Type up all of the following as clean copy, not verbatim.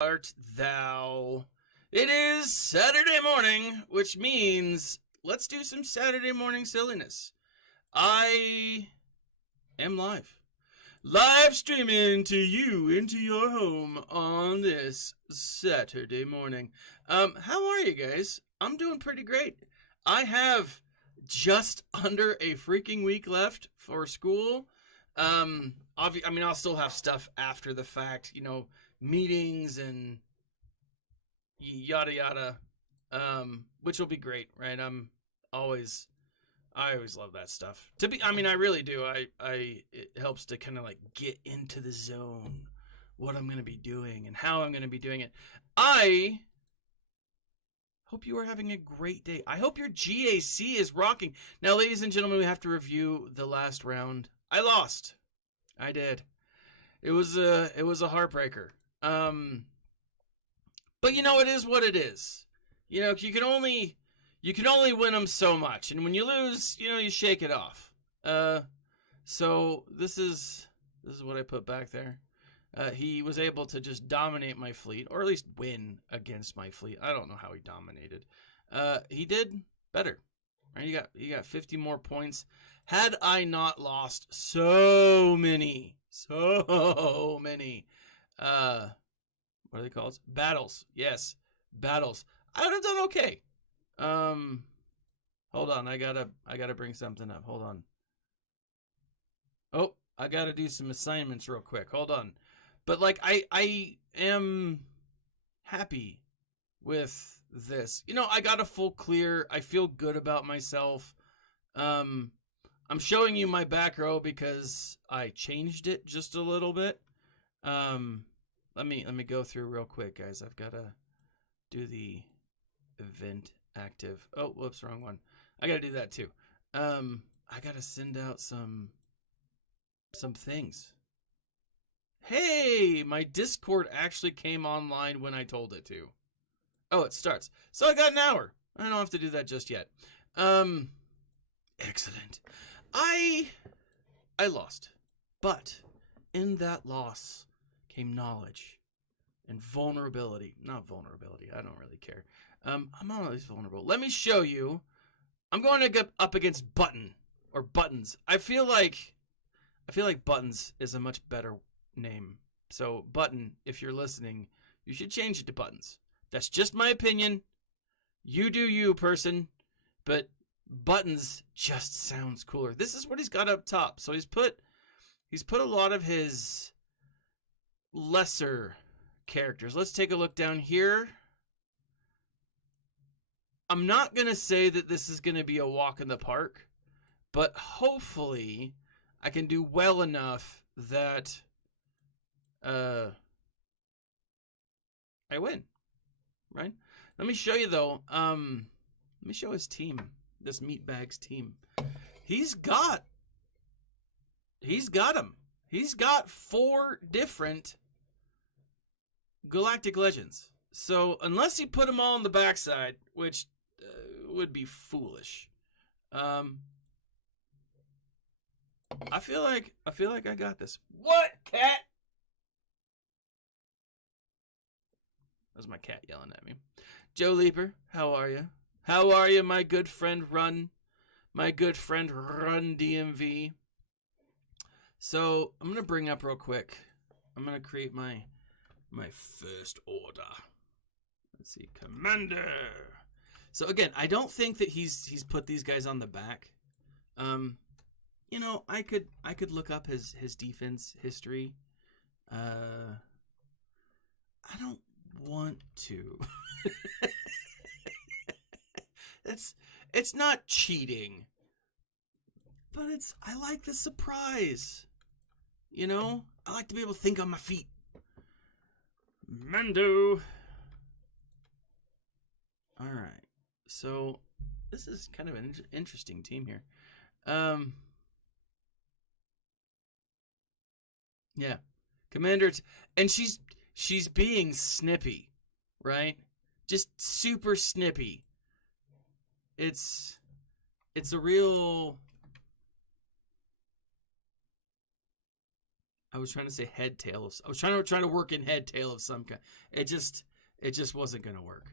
art thou? It is Saturday morning, which means let's do some Saturday morning silliness. I am live streaming to you into your home on this Saturday morning. How are you guys? I'm doing pretty great. I have just under a freaking week left for school. I'll still have stuff after the fact, meetings and yada yada, which will be great, right? I always love that stuff. I really do. It helps to kind of like get into the zone, what I'm going to be doing and how I'm going to be doing it. I hope you are having a great day. I hope your GAC is rocking. Now, ladies and gentlemen, we have to review the last round. I lost. I did. It was a heartbreaker. But it is what it is. You can only win them so much, and when you lose, you shake it off. So this is what I put back there. He was able to just dominate my fleet, or at least win against my fleet. I don't know how he dominated. He did better. Right? He got 50 more points. Had I not lost so many, what are they called? Battles. Yes, battles. I would have done okay. Hold on. I gotta bring something up. Hold on. Oh, I gotta do some assignments real quick. Hold on. But I am happy with this. I got a full clear. I feel good about myself. I'm showing you my back row because I changed it just a little bit. Let me go through real quick, guys. I've got to do the event active. Oh, whoops, wrong one. I got to do that too. I got to send out some things. Hey, my Discord actually came online when I told it to. Oh, it starts. So I got an hour. I don't have to do that just yet. Excellent. I lost. But in that loss came knowledge and vulnerability. Not vulnerability. I don't really care. I'm always vulnerable. Let me show you. I'm going to get up against Button or Buttons. I feel like Buttons is a much better name. So Button, if you're listening, you should change it to Buttons. That's just my opinion. You do you, person. But Buttons just sounds cooler. This is what he's got up top. So he's put a lot of his lesser characters. Let's take a look down here. I'm not going to say that this is going to be a walk in the park, but hopefully I can do well enough that I win, right? Let me show you though. Let me show his team. This meatbag's team. He's got him. He's got 4 different Galactic Legends. So unless he put them all on the backside, which would be foolish, I feel like I got this. What, cat? That's my cat yelling at me. Joe Leaper, how are you? How are you, my good friend Run? My good friend Run DMV. So I'm gonna bring up real quick. I'm gonna create my first order. Let's see, Commander. So again, I don't think that he's put these guys on the back. I could look up his defense history. I don't want to. It's not cheating, but I like the surprise. I like to be able to think on my feet. Mando. All right. So this is kind of an interesting team here. Yeah. Commander, and she's being snippy, right? Just super snippy. It's a real I was trying to say head tail. I was trying to work in head tail of some kind. It just wasn't gonna work.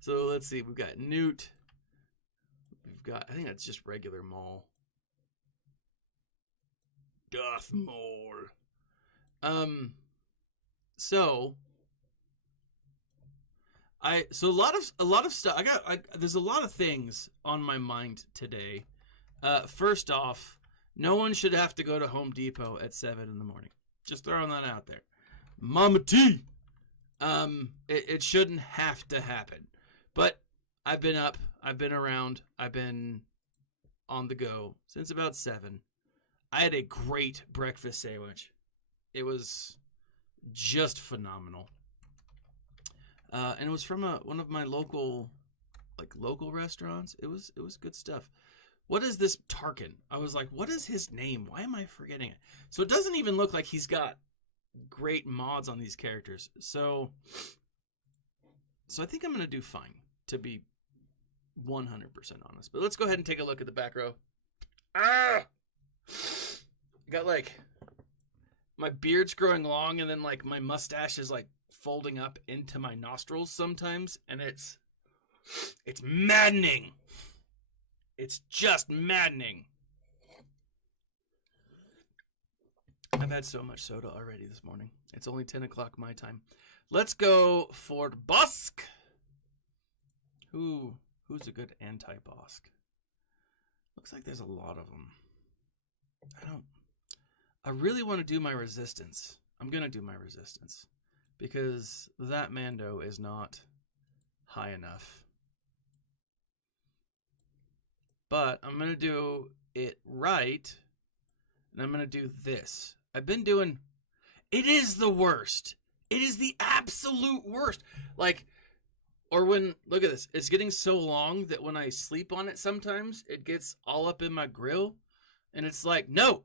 So let's see. We've got Newt. We've got, I think that's just regular Maul. Darth Maul. So a lot of stuff. There's a lot of things on my mind today. First off, no one should have to go to Home Depot at 7 in the morning. Just throwing that out there. Mama T. It shouldn't have to happen. But I've been up, I've been around, I've been on the go since about 7. I had a great breakfast sandwich. It was just phenomenal. And it was from one of my local restaurants. It was good stuff. What is this Tarkin? I was like, what is his name? Why am I forgetting it? So it doesn't even look like he's got great mods on these characters. So I think I'm going to do fine, to be 100% honest. But let's go ahead and take a look at the back row. I got my beard's growing long, and then my mustache is folding up into my nostrils sometimes, and it's maddening. It's just maddening. I've had so much soda already this morning. It's only 10 o'clock my time. Let's go for Bosk. Who's a good anti-Bosk? Looks like there's a lot of them. I really want to do my resistance. I'm going to do my resistance. Because that Mando is not high enough. But I'm going to do it right. And I'm going to do this. I've been doing... It is the worst. It is the absolute worst. Or when... Look at this. It's getting so long that when I sleep on it sometimes, it gets all up in my grill. And it's like, no.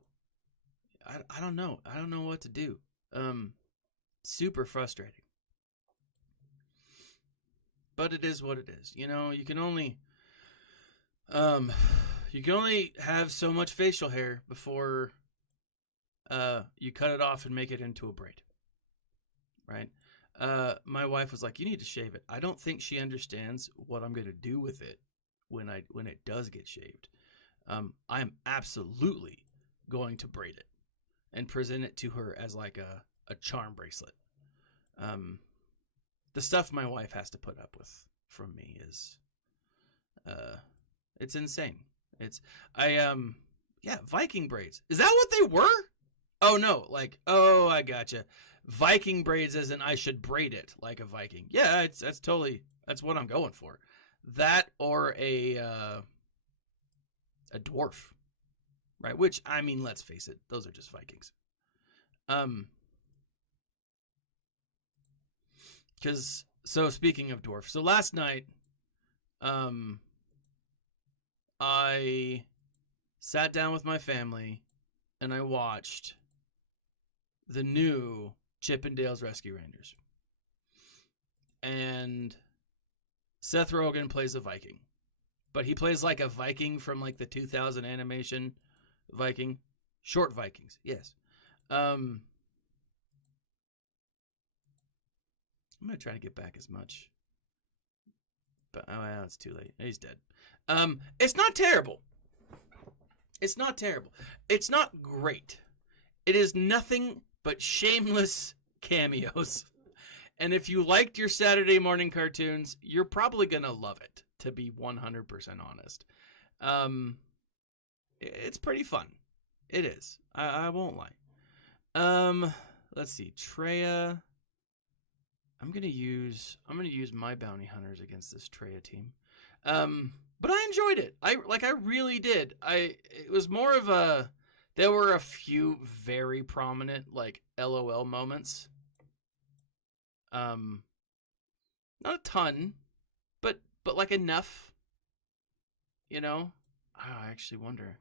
I don't know. I don't know what to do. Super frustrating. But it is what it is. You know, you can only have so much facial hair before you cut it off and make it into a braid. Right? My wife was like, you need to shave it. I don't think she understands what I'm going to do with it when it does get shaved. I am absolutely going to braid it and present it to her as a charm bracelet. The stuff my wife has to put up with from me is it's insane. Viking braids. Is that what they were? Oh no, I gotcha. Viking braids as in I should braid it like a Viking. Yeah, that's what I'm going for. That or a dwarf. Right, which I mean, let's face it, those are just Vikings. So speaking of dwarf, so last night, I sat down with my family and I watched the new Chip and Dale's Rescue Rangers. And Seth Rogen plays a Viking, but he plays like a Viking from the 2000 animation Viking. Short Vikings, yes. I'm going to try to get back as much. But it's too late. He's dead. It's not terrible. It's not terrible. It's not great. It is nothing but shameless cameos. And if you liked your Saturday morning cartoons, you're probably going to love it, to be 100% honest. It's pretty fun. It is. I won't lie. Let's see. Treya. I'm gonna use my bounty hunters against this Treya team. But I enjoyed it. I really did. It was more of there were a few very prominent LOL moments. Not a ton, but enough. You know? I actually wonder.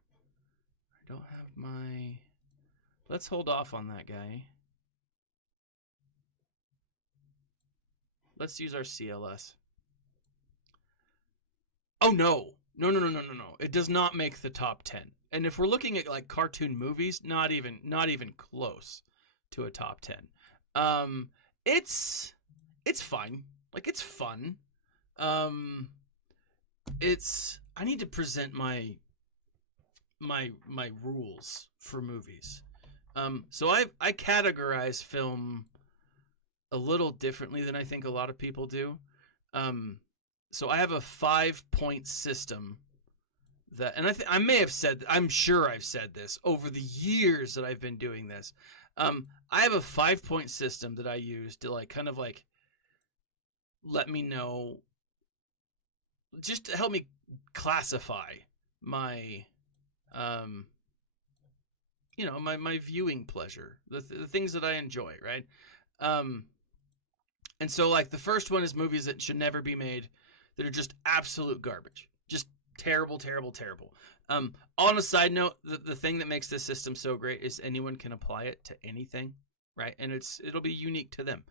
I don't have my... Let's hold off on that guy. Let's use our CLS. Oh, no. No. It does not make the top 10. And if we're looking at like cartoon movies, not even close to a top 10. It's fine. Like, it's fun. I need to present my rules for movies. So I categorize film a little differently than I think a lot of people do. So I have a 5-point system that, and I may have said, I'm sure I've said this over the years that I've been doing this. I have a 5-point system that I use to like kind of like let me know, just to help me classify my my viewing pleasure, the things that I enjoy, right? And so like the first one is movies that should never be made, that are just absolute garbage, just terrible. On a side note, the thing that makes this system so great is anyone can apply it to anything, right? And it'll be unique to them.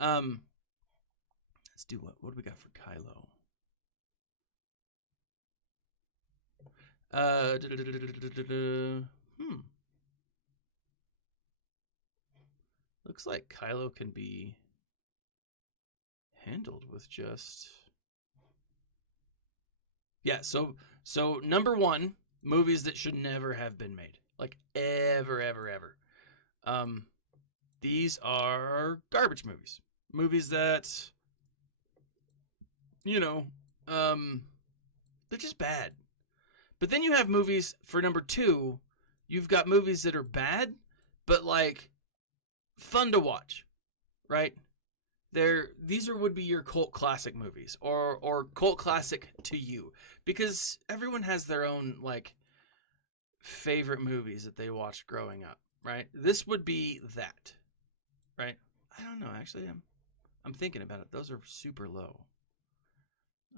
Let's do what do we got for Kylo? Looks like Kylo can be handled with just... Yeah, so number 1, movies that should never have been made. Like, ever. These are garbage movies. Movies that, they're just bad. But then you have movies, for number 2, you've got movies that are bad, but like fun to watch, right? These would be your cult classic movies, or cult classic to you, because everyone has their own like favorite movies that they watched growing up, right? This would be that, right? I don't know, actually, I'm thinking about it. Those are super low.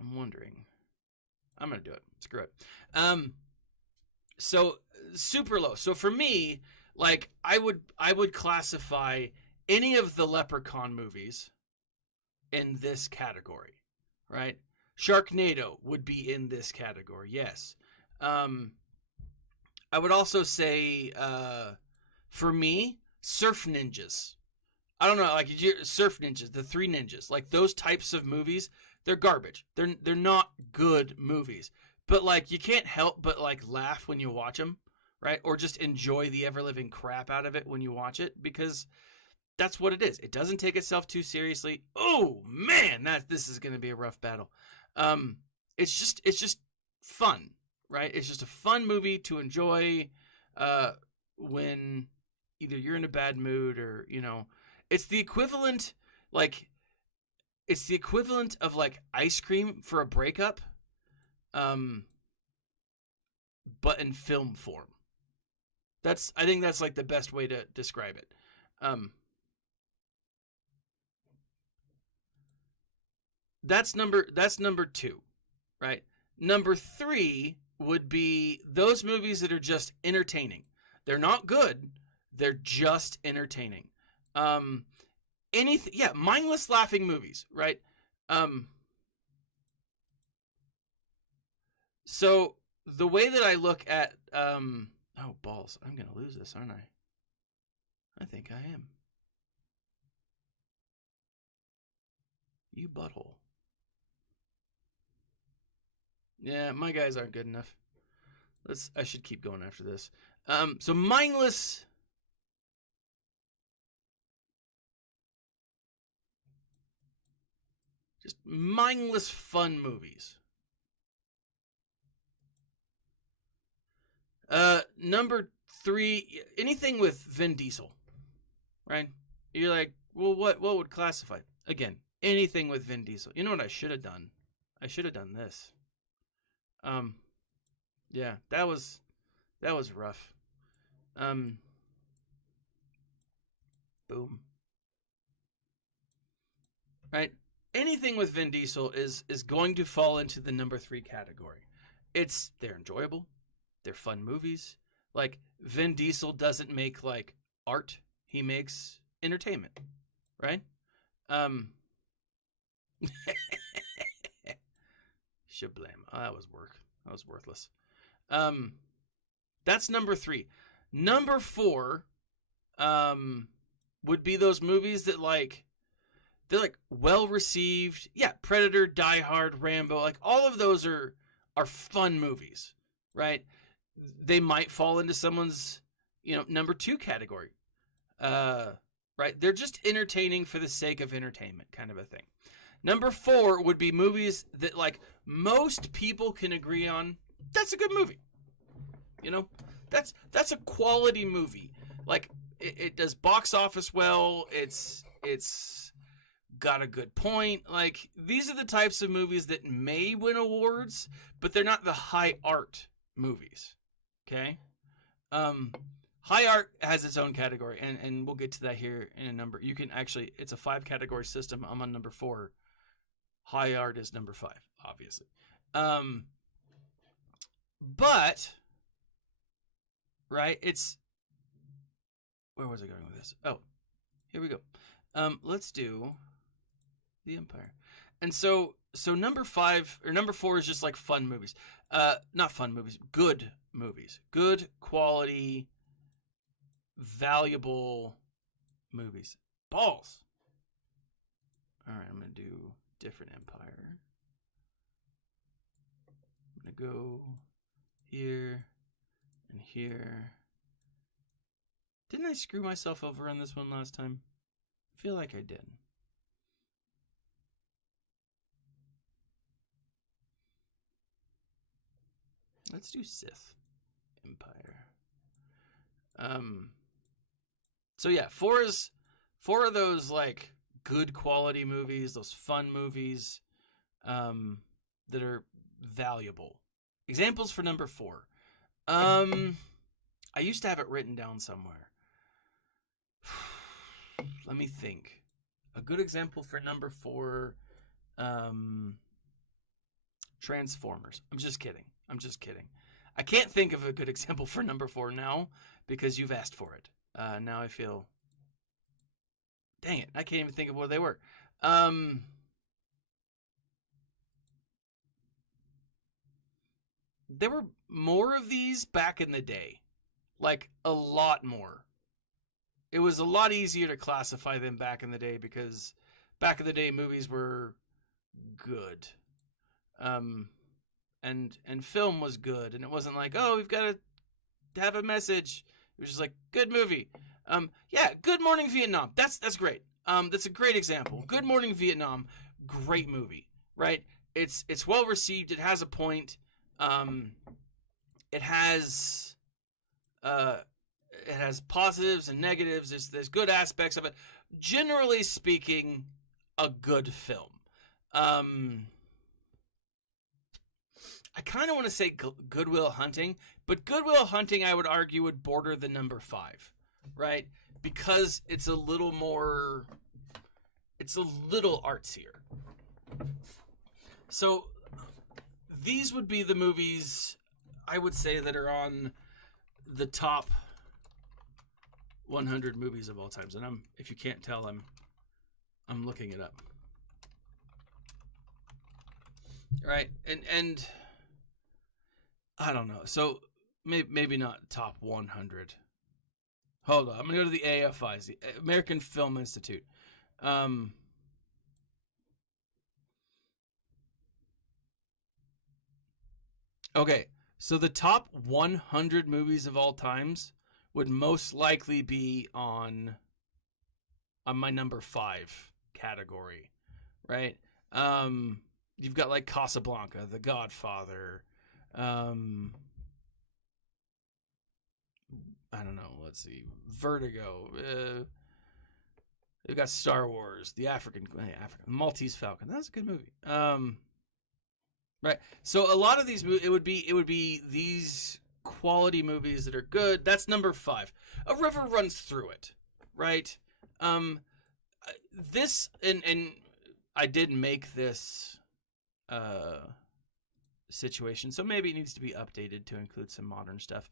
I'm wondering. I'm gonna do it. Screw it. So super low. So for me, like I would classify any of the Leprechaun movies in this category, right? Sharknado would be in this category. Yes. I would also say, for me, Surf Ninjas. I don't know, like Surf Ninjas, the Three Ninjas, like those types of movies. They're garbage. They're not good movies. But like you can't help but like laugh when you watch them, right? Or just enjoy the ever living crap out of it when you watch it, because that's what it is. It doesn't take itself too seriously. Oh man, this is going to be a rough battle. It's just fun, right? It's just a fun movie to enjoy when either you're in a bad mood or, it's the equivalent of like ice cream for a breakup, but in film form. I think that's like the best way to describe it. That's number 2, right? Number 3 would be those movies that are just entertaining. They're not good. They're just entertaining. Mindless laughing movies, right? So the way that I look at, oh balls, I'm gonna lose this, aren't I? I think I am. You butthole. Yeah, my guys aren't good enough. I should keep going after this. So mindless. Just mindless fun movies. Number 3, anything with Vin Diesel, right? You're like, well, what would classify? Again, anything with Vin Diesel. You know what I should have done? I should have done this. Yeah, that was rough. Boom. Right? Anything with Vin Diesel is going to fall into the number 3 category. They're enjoyable. They're fun movies. Like, Vin Diesel doesn't make like art. He makes entertainment, right? Shablam. Oh, that was work. That was worthless. That's number 3. Number 4 would be those movies that like they're like well received. Yeah, Predator, Die Hard, Rambo, like all of those are fun movies, right? They might fall into someone's, number 2 category. Right? They're just entertaining for the sake of entertainment, kind of a thing. Number 4 would be movies that like most people can agree on. That's a good movie. That's a quality movie. Like it does box office well. It's got a good point. Like these are the types of movies that may win awards, but they're not the high art movies. Okay? High art has its own category, and we'll get to that here in a number. You can actually, it's a 5-category system. I'm on number 4. High art is number 5, obviously. But, right, where was I going with this? Oh, here we go. Let's do The Empire. And so number 5, or number 4 is just like fun movies. Not fun movies, good movies. Good quality, valuable movies. Balls. All right, I'm going to do different empire. I'm going to go here and here. Didn't I screw myself over on this one last time? I feel like I did. Let's do Sith Empire. So yeah, 4 of those like good quality movies, those fun movies, that are valuable. Examples for number 4. I used to have it written down somewhere. Let me think. A good example for number 4, Transformers. I'm just kidding. I can't think of a good example for number 4 now because you've asked for it. Now I feel... Dang it, I can't even think of what they were. There were more of these back in the day. Like, a lot more. It was a lot easier to classify them back in the day because back in the day movies were good. And film was good, and it wasn't like, oh, we've got to have a message. It was just like, good movie. Yeah, Good Morning Vietnam. That's great. That's a great example. Good Morning Vietnam, great movie, right? It's well received. It has a point. It has positives and negatives. There's good aspects of it. Generally speaking, a good film. I kind of want to say Good Will Hunting, but Good Will Hunting, I would argue, would border the number 5, right? Because it's a little artsier. So these would be the movies I would say that are on the top 100 movies of all times. And if you can't tell, I'm looking it up. Right? And I don't know. So maybe not top 100. Hold on. I'm going to go to the AFIs, the American Film Institute. Okay. So the top 100 movies of all times would most likely be on my number 5 category, right? You've got like Casablanca, The Godfather, I don't know. Let's see. Vertigo. They've got Star Wars, the African Maltese Falcon. That's a good movie. Right. So a lot of these movies, it would be these quality movies that are good. That's number 5. A river runs through it. Right. This and I did make this situation, so maybe it needs to be updated to include some modern stuff.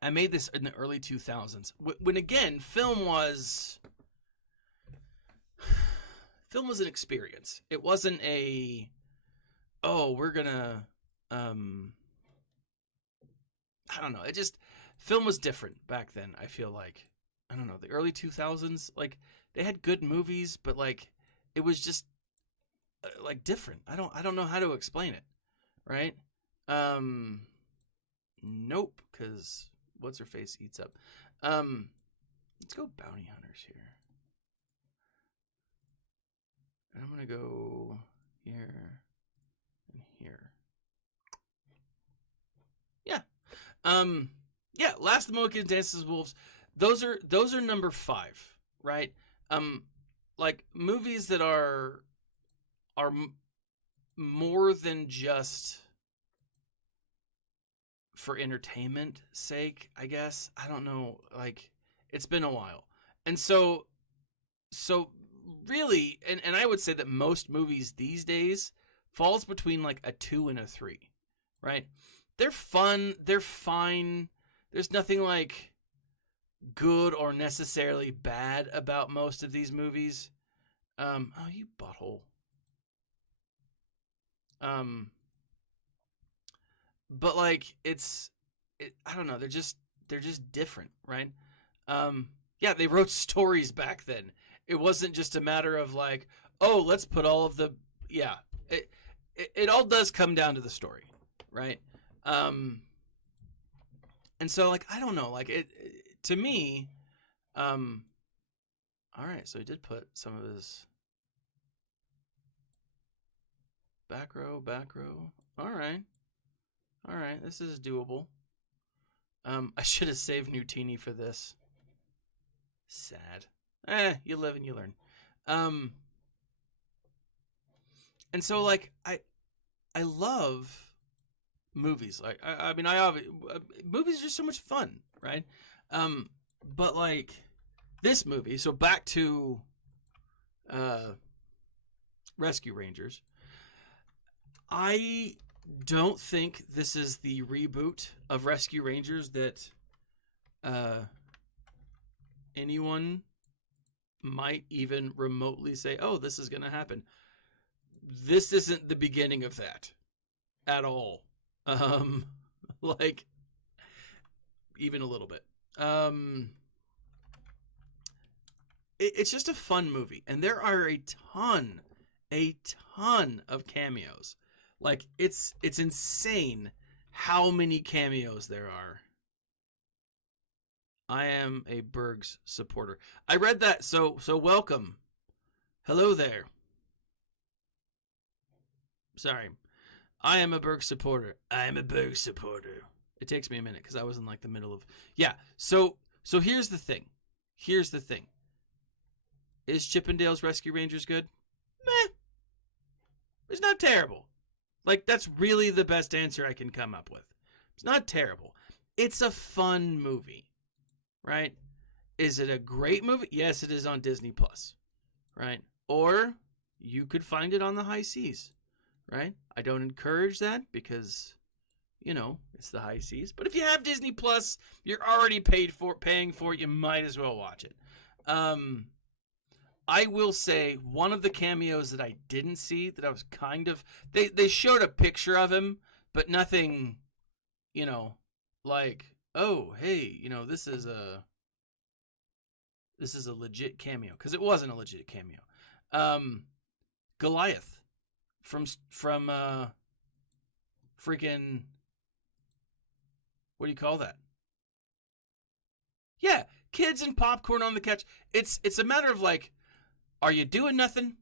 I made this in the early 2000s when again film was an experience. It wasn't we're gonna I don't know. It just, film was different back then. I feel like, I don't know, the early 2000s, like they had good movies, but like it was just like different. I don't know how to explain it, right? Nope, because what's her face eats up. Let's go bounty hunters here. And I'm gonna go here and here. Yeah. Yeah, Last of the Mohicans, Dances with Wolves. Those are number 5, right? Like movies that are more than just for entertainment sake, I guess. I don't know, like it's been a while. And so really, and I would say that most movies these days falls between like a 2 and a 3, right? They're fun, they're fine. There's nothing like good or necessarily bad about most of these movies. Oh, you butthole. But like I don't know, they're just different, right? Yeah, they wrote stories back then. It wasn't just a matter of like, oh, let's put all of the, yeah, it all does come down to the story, right? And so like, I don't know, like it to me, all right, so he did put some of his back row. All right, this is doable. I should have saved Nutini for this. Sad. You live and you learn. And so like I love movies. Like I mean movies are just so much fun, right? But like this movie, so back to Rescue Rangers. I don't think this is the reboot of Rescue Rangers that anyone might even remotely say, oh, this is going to happen. This isn't the beginning of that at all. Like, even a little bit. It's just a fun movie. And there are a ton of cameos. Like, it's insane how many cameos there are. I am a Bergs supporter. I read that, so welcome. Hello there. Sorry. I am a Bergs supporter. I am a Bergs supporter. It takes me a minute because I was in like the middle of... Yeah, so here's the thing. Is Chippendale's Rescue Rangers good? Meh. It's not terrible. Like, that's really the best answer I can come up with. It's not terrible. It's a fun movie. Right? Is it a great movie? Yes, it is on Disney Plus. Right? Or you could find it on the high seas. Right? I don't encourage that because, you know, it's the high seas. But if you have Disney Plus, you're already paying for it. You might as well watch it. I will say one of the cameos that I didn't see that I was kind of... They showed a picture of him, but nothing, you know, like... Oh, hey, you know, this is a legit cameo, because it wasn't a legit cameo. Goliath from freaking, what do you call that? Yeah, kids and popcorn on the couch. It's a matter of like, are you doing nothing?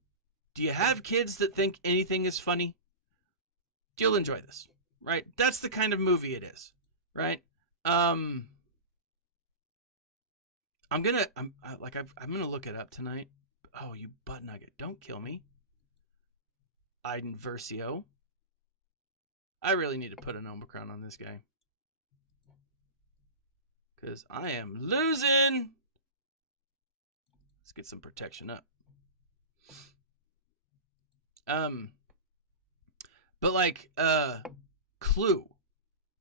Do you have kids that think anything is funny? You'll enjoy this, right? That's the kind of movie it is, right? I'm gonna look it up tonight. Oh, you butt nugget! Don't kill me, Iden Versio. I really need to put an Omicron on this guy because I am losing. Let's get some protection up. But like Clue.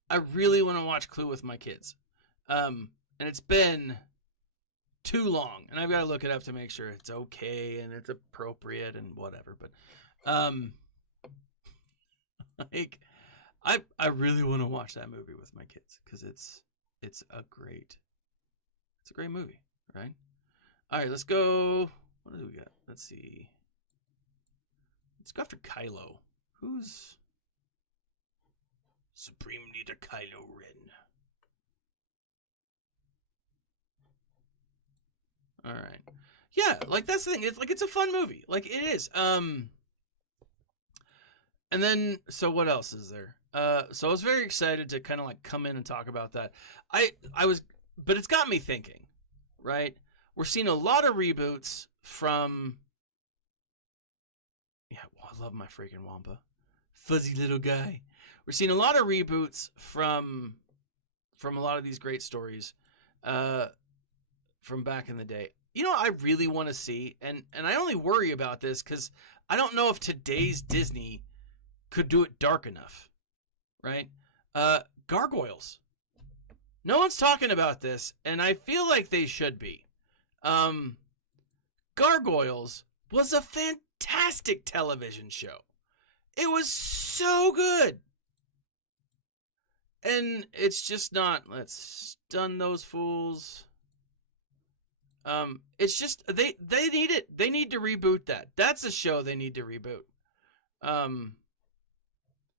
I really want to watch Clue with my kids. And it's been too long. And I've got to look it up to make sure it's okay and it's appropriate and whatever. But like I really want to watch that movie with my kids because it's a great movie, right? All right, let's go. What do we got? Let's see. Let's go after Kylo. Who's Supreme Leader Kylo Ren? All right. Yeah, like that's the thing. It's like it's a fun movie. Like it is. And then so what else is there? So I was very excited to kind of like come in and talk about that. I was, but it's got me thinking, right? We're seeing a lot of reboots from. Yeah, well, I love my freaking Wampa, fuzzy little guy. We're seeing a lot of reboots from a lot of these great stories, from back in the day. You know, I really want to see, and I only worry about this because I don't know if today's Disney could do it dark enough, right? Gargoyles. No one's talking about this, and I feel like they should be. Gargoyles was a fantastic television show. It was so good. And it's just not, let's stun those fools. It's just, they need it. They need to reboot that. That's a show they need to reboot.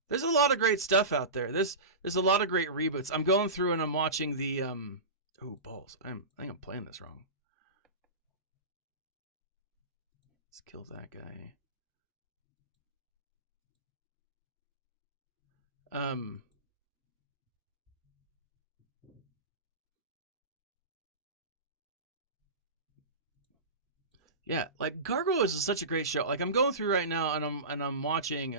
There's a lot of great stuff out there. There's a lot of great reboots. I'm going through and I'm watching the, oh, balls. I think I'm playing this wrong. Let's kill that guy. Yeah, like Gargoyles is such a great show. Like I'm going through right now and I'm watching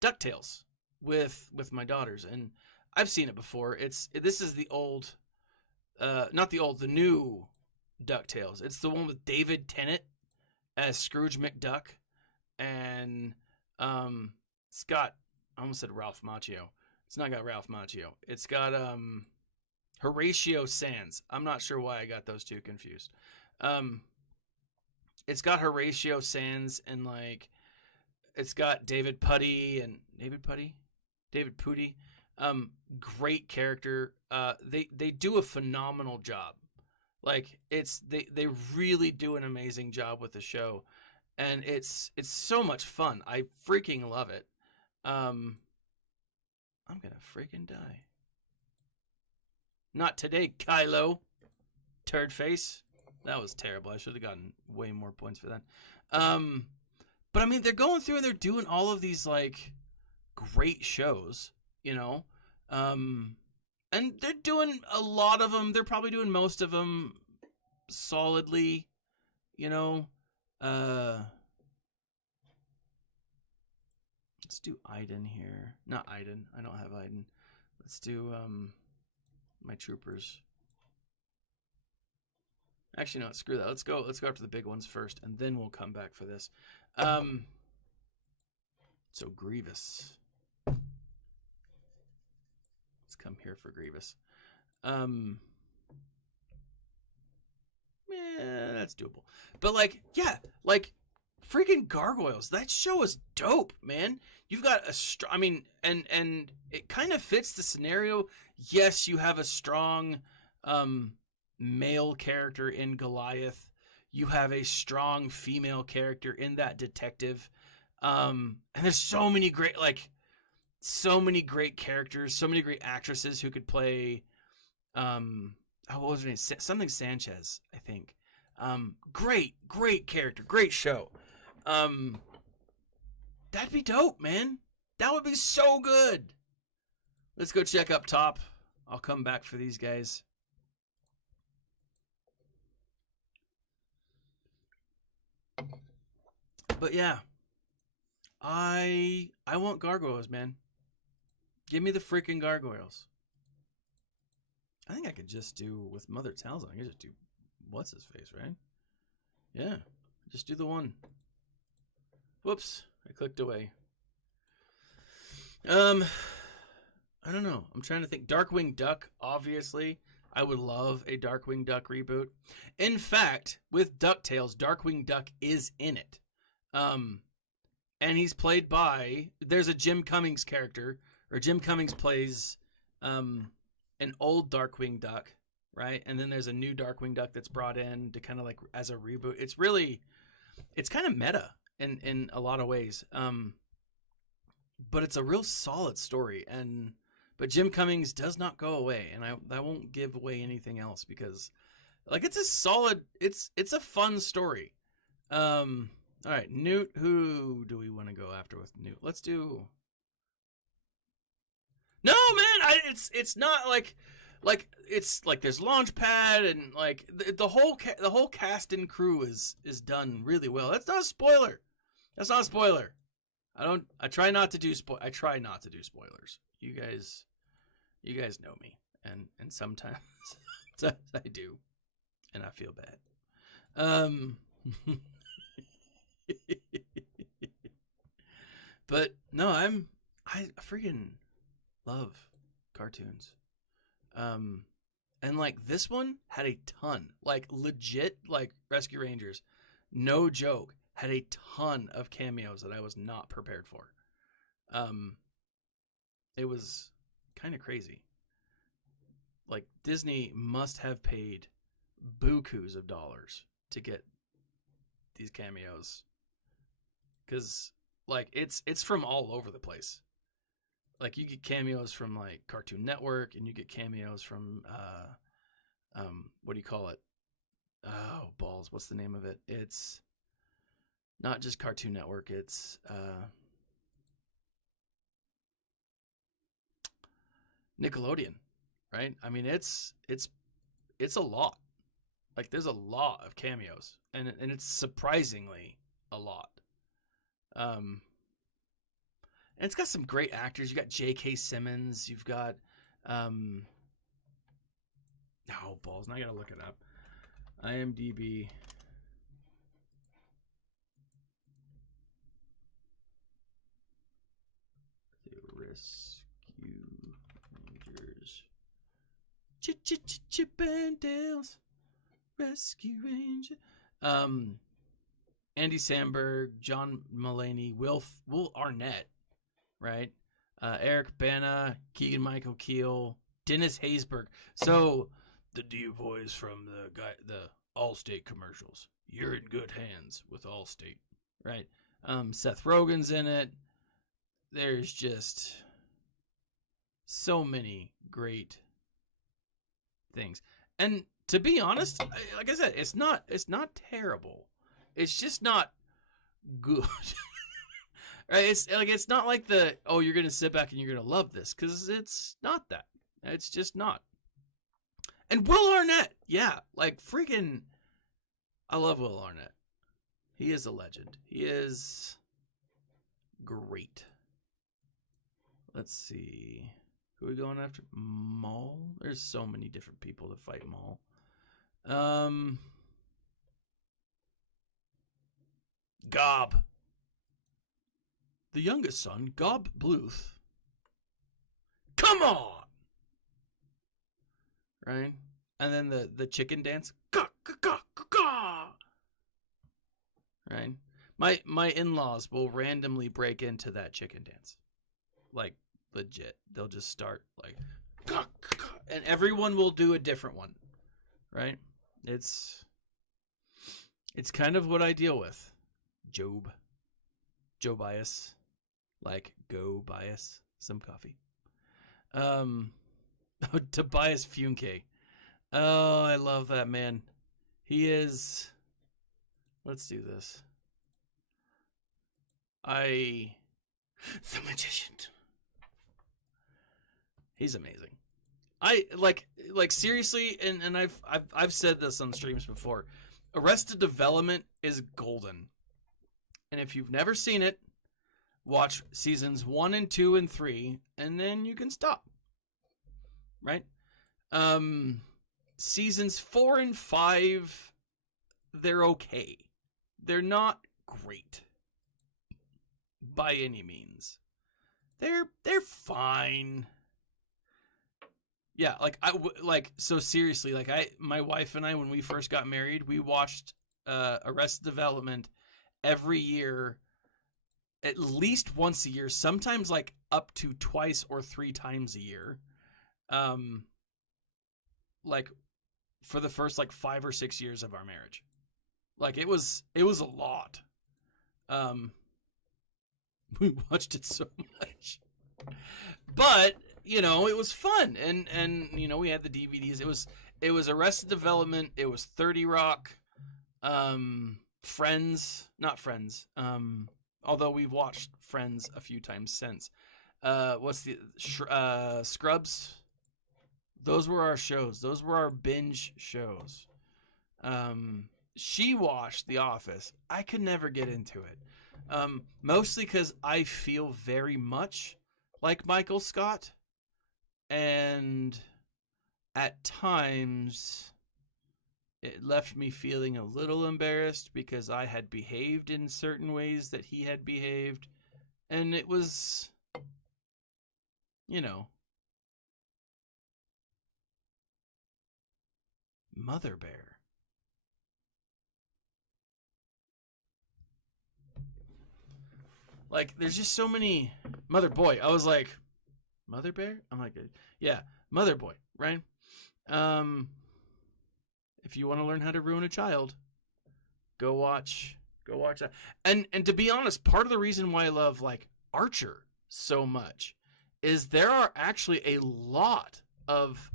DuckTales with my daughters, and I've seen it before. This is the old, not the old, the new DuckTales. It's the one with David Tennant as Scrooge McDuck, and it's got, I almost said Ralph Macchio. It's not got Ralph Macchio. It's got Horatio Sands. I'm not sure why I got those two confused. It's got Horatio Sands and like it's got David Puddy. Great character. They do a phenomenal job. Like they really do an amazing job with the show, and it's so much fun. I freaking love it. I'm gonna freaking die. Not today, Kylo. Turd face. That was terrible. I should have gotten way more points for that. But I mean, they're going through and they're doing all of these like great shows, you know, and they're doing a lot of them. They're probably doing most of them solidly, you know. Let's do Iden here. Not Iden. I don't have Iden. Let's do my troopers. Actually, no, screw that. Let's go after the big ones first, and then we'll come back for this. So Grievous. Let's come here for Grievous. Yeah, that's doable. But like, yeah, like freaking Gargoyles. That show is dope, man. You've got I mean, and it kind of fits the scenario. Yes, you have a strong male character in Goliath. You have a strong female character in that detective. And there's so many great characters, so many great actresses who could play what was her name? Something Sanchez, I think. Great character, great show. That'd be dope, man. That would be so good. Let's go check up top. I'll come back for these guys. But yeah, I want Gargoyles, man. Give me the freaking Gargoyles. I think I could just do with Mother Talzin. I could just do what's his face, right? Yeah, just do the one. Whoops, I clicked away. I don't know. I'm trying to think. Darkwing Duck, obviously. I would love a Darkwing Duck reboot. In fact, with DuckTales, Darkwing Duck is in it. and he's played by, there's a Jim Cummings character, or Jim Cummings plays an old Darkwing Duck, right? And then there's a new Darkwing Duck that's brought in to kind of like as a reboot. It's kind of meta in a lot of ways. But it's a real solid story, but Jim Cummings does not go away, and I won't give away anything else because like it's a fun story. All right, Newt, who do we want to go after with Newt? Let's do. No, man, it's not like it's like there's Launchpad and like the whole cast and crew is done really well. That's not a spoiler. That's not a spoiler. I try not to do spoilers. You guys know me, and sometimes I do, and I feel bad. But no, I freaking love cartoons. And like this one had a ton, like legit, like Rescue Rangers, no joke, had a ton of cameos that I was not prepared for. It was kind of crazy. Like Disney must have paid bukus of dollars to get these cameos, because like it's from all over the place. Like you get cameos from like Cartoon Network, and you get cameos from what do you call it? Oh balls, what's the name of it? It's not just Cartoon Network, it's Nickelodeon, right? I mean it's a lot. Like there's a lot of cameos, and it's surprisingly a lot. And it's got some great actors. You got J.K. Simmons. You've got oh balls. Now I gotta look it up. IMDb. Rescue Rangers. Chip and Dale's Rescue Ranger. Andy Samberg, John Mulaney, Will Arnett, right? Eric Bana, Keegan Michael Keel, Dennis Haysbert. So the deep voice from the Allstate commercials. You're in good hands with Allstate, right? Seth Rogen's in it. There's just so many great things. And to be honest, like I said, it's not terrible. It's just not good. Right? It's not like you're gonna sit back and you're gonna love this, because it's not that. It's just not. And Will Arnett, yeah, like freaking, I love Will Arnett. He is a legend. He is great. Let's see. Who are we going after? Maul? There's so many different people to fight Maul. Gob. The youngest son, Gob Bluth. Come on! Right? And then the chicken dance. Gah, gah, gah, gah, gah. Right? My in-laws will randomly break into that chicken dance. Like, legit. They'll just start like, gah, gah, gah, and everyone will do a different one. Right? It's kind of what I deal with. Joe Bias. Like, go bias some coffee. Tobias Funke. Oh, I love that man. He is. Let's do this. The magician. He's amazing. I like seriously, and I've said this on streams before. Arrested Development is golden. And if you've never seen it, watch seasons 1 and 2 and 3, and then you can stop. Right? Seasons 4 and 5, they're okay. They're not great by any means. They're fine. Yeah, so seriously, my wife and I, when we first got married, we watched Arrested Development every year at least once a year, sometimes like up to twice or 3 times a year. Like for the first like 5 or 6 years of our marriage. Like it was a lot. We watched it so much. But, you know, it was fun. And you know, we had the DVDs. It was Arrested Development, it was 30 Rock, Friends, not Friends. Although we've watched Friends a few times since. What's the Scrubs? Those were our shows. Those were our binge shows. She watched The Office. I could never get into it. Mostly because I feel very much like Michael Scott. And at times it left me feeling a little embarrassed because I had behaved in certain ways that he had behaved. And it was, you know, Mother Bear. Like, there's just so many Mother Boy. I was like, Mother Bear? I'm like, yeah, Mother Boy, right? If you want to learn how to ruin a child, go watch that. And to be honest, part of the reason why I love like Archer so much is there are actually a lot of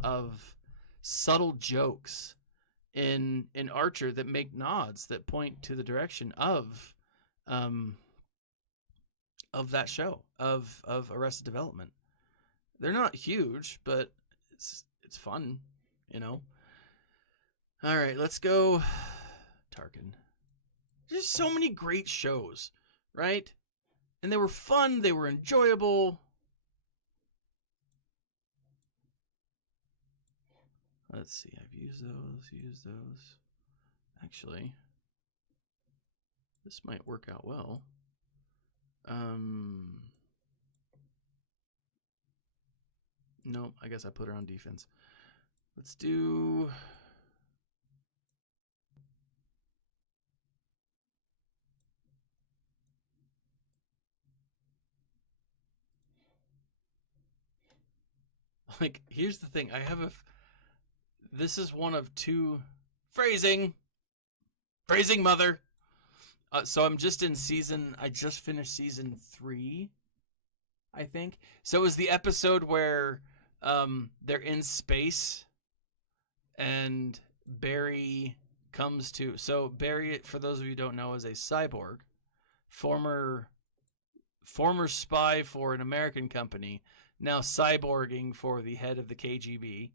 subtle jokes in Archer that make nods that point to the direction of that show of Arrested Development. They're not huge, but it's fun, you know. All right, let's go Tarkin. There's so many great shows, right? And they were fun, they were enjoyable. Let's see, I've used those. Actually, this might work out well. No, I guess I put her on defense. Let's do... Like, here's the thing. I have this is one of 2... Phrasing, mother. So I'm just in I just finished season 3, I think. So it was the episode where they're in space and Barry comes to... So Barry, for those of you who don't know, is a cyborg, former spy for an American company, now cyborging for the head of the KGB,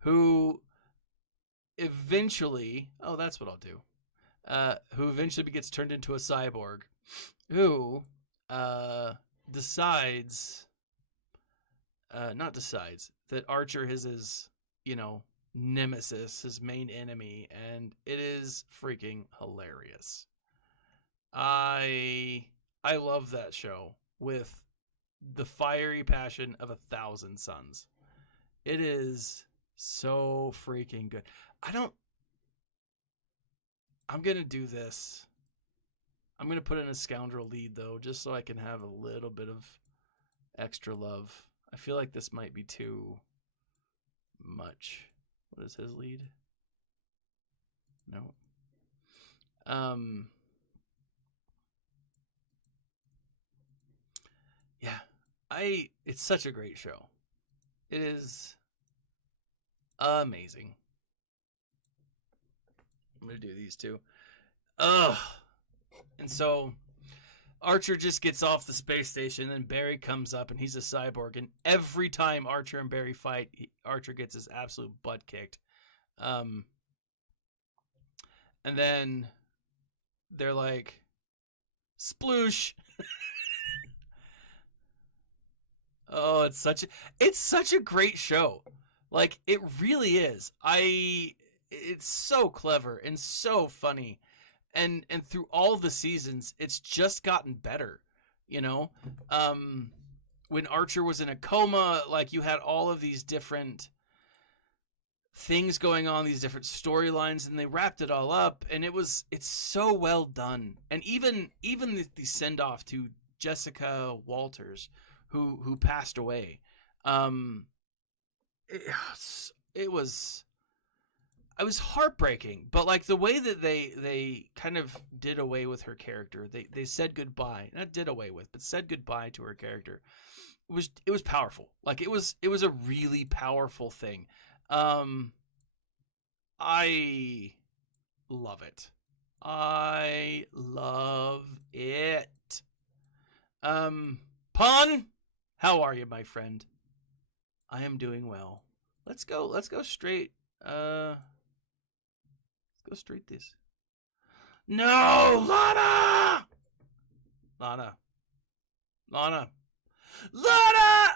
who eventually... Oh, that's what I'll do. Who eventually gets turned into a cyborg, who that Archer is his, you know, nemesis, his main enemy, and it is freaking hilarious. I love that show with the fiery passion of 1,000 suns. It is so freaking good. I'm going to do this. I'm going to put in a scoundrel lead, though, just so I can have a little bit of extra love. I feel like this might be too much. What is his lead? No. Yeah. It's such a great show. It is amazing. I'm going to do these two. And so Archer just gets off the space station, and Barry comes up, and he's a cyborg. And every time Archer and Barry fight, Archer gets his absolute butt kicked. And then they're like, sploosh. Oh, it's such a great show. Like, it really is. It's so clever and so funny. And through all the seasons, it's just gotten better, you know? When Archer was in a coma, like, you had all of these different things going on, these different storylines, and they wrapped it all up, and it's so well done. And even the send off to Jessica Walters, who passed away, it was heartbreaking. But like the way that they kind of did away with her character, they said goodbye, not did away with, but said goodbye to her character. It was powerful. Like it was a really powerful thing. I love it. I love it. Pun, how are you, my friend? I am doing well. Let's go straight. Let's go straight this. No, Lana!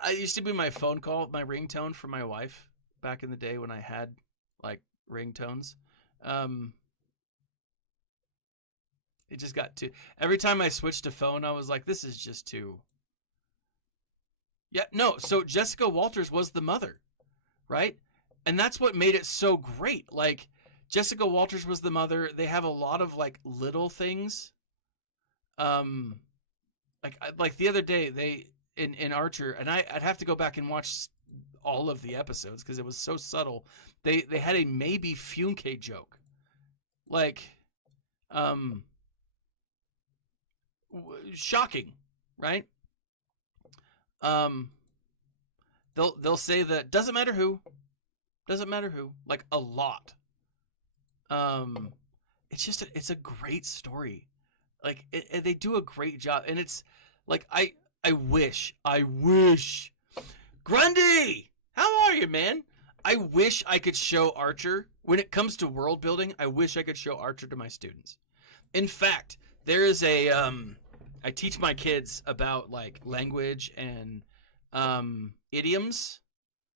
It used to be my phone call, my ringtone for my wife back in the day when I had like ringtones. It just got too. Every time I switched to phone, I was like, this is just too. Yeah, no. So Jessica Walters was the mother, right? And that's what made it so great. Like Jessica Walters was the mother. They have a lot of like little things. Like the other day they in Archer, and I'd have to go back and watch all of the episodes because it was so subtle. They had a maybe Funke joke, like, shocking, right? They'll say that doesn't matter who, like a lot. It's a great story, like they do a great job, and it's like I wish Grundy, how are you, man? I wish I could show Archer when it comes to world building. I wish I could show Archer to my students. In fact, there is a I teach my kids about like language and idioms,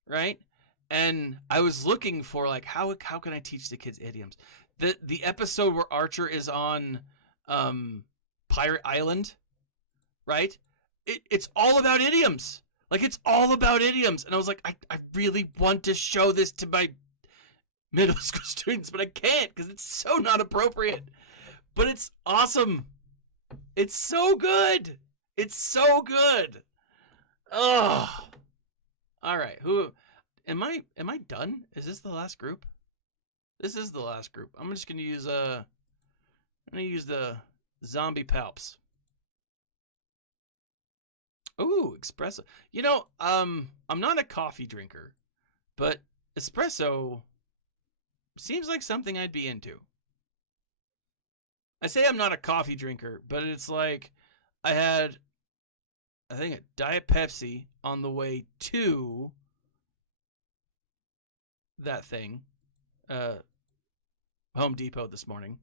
right? And I was looking for like how can I teach the kids idioms? The episode where Archer is on Pirate Island, right? It's all about idioms. Like it's all about idioms. And I was like, I really want to show this to my middle school students, but I can't because it's so not appropriate. But it's awesome. It's so good. It's so good. Oh. All right. Who am I done? Is this the last group? This is the last group. I'm just going to use the zombie palps. Ooh, espresso. You know, I'm not a coffee drinker, but espresso seems like something I'd be into. I say I'm not a coffee drinker, but it's like I had, I think, a Diet Pepsi on the way to that thing, Home Depot this morning.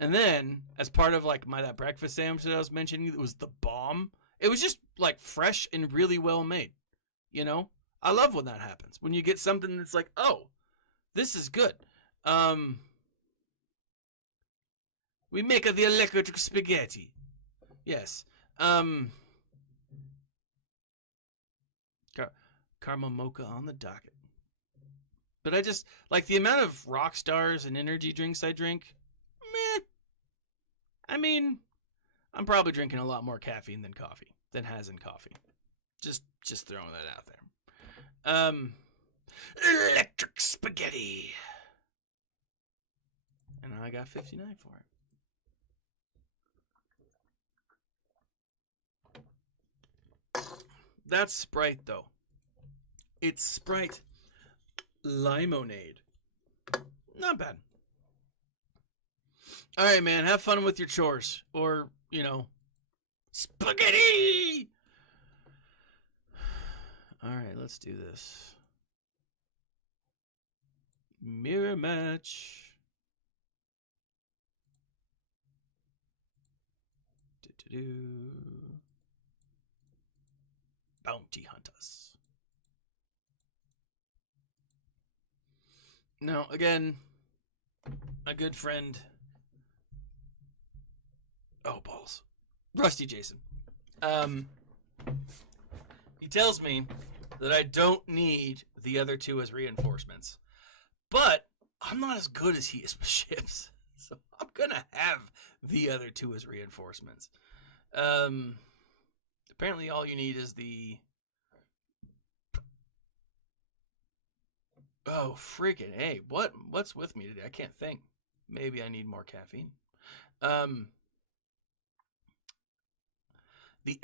And then, as part of like that breakfast sandwich that I was mentioning, it was the bomb. It was just like fresh and really well made. You know, I love when that happens. When you get something that's like, oh, this is good. We make the electric spaghetti. Yes. Caramel mocha on the docket. But I just like the amount of rock stars and energy drinks I drink. Meh. I mean, I'm probably drinking a lot more caffeine than has in coffee. Just throwing that out there. Electric spaghetti. And I got 59 for it. That's Sprite though. It's Sprite Limonade. Not bad. All right, man. Have fun with your chores. Or, you know, spaghetti! All right, let's do this. Mirror match. Bounty hunters. Now, again, a good friend. Oh, balls. Rusty Jason. He tells me that I don't need the other two as reinforcements. But I'm not as good as he is with ships. So I'm going to have the other two as reinforcements. Apparently all you need is the... Oh, freaking hey, what's with me today? I can't think. Maybe I need more caffeine. The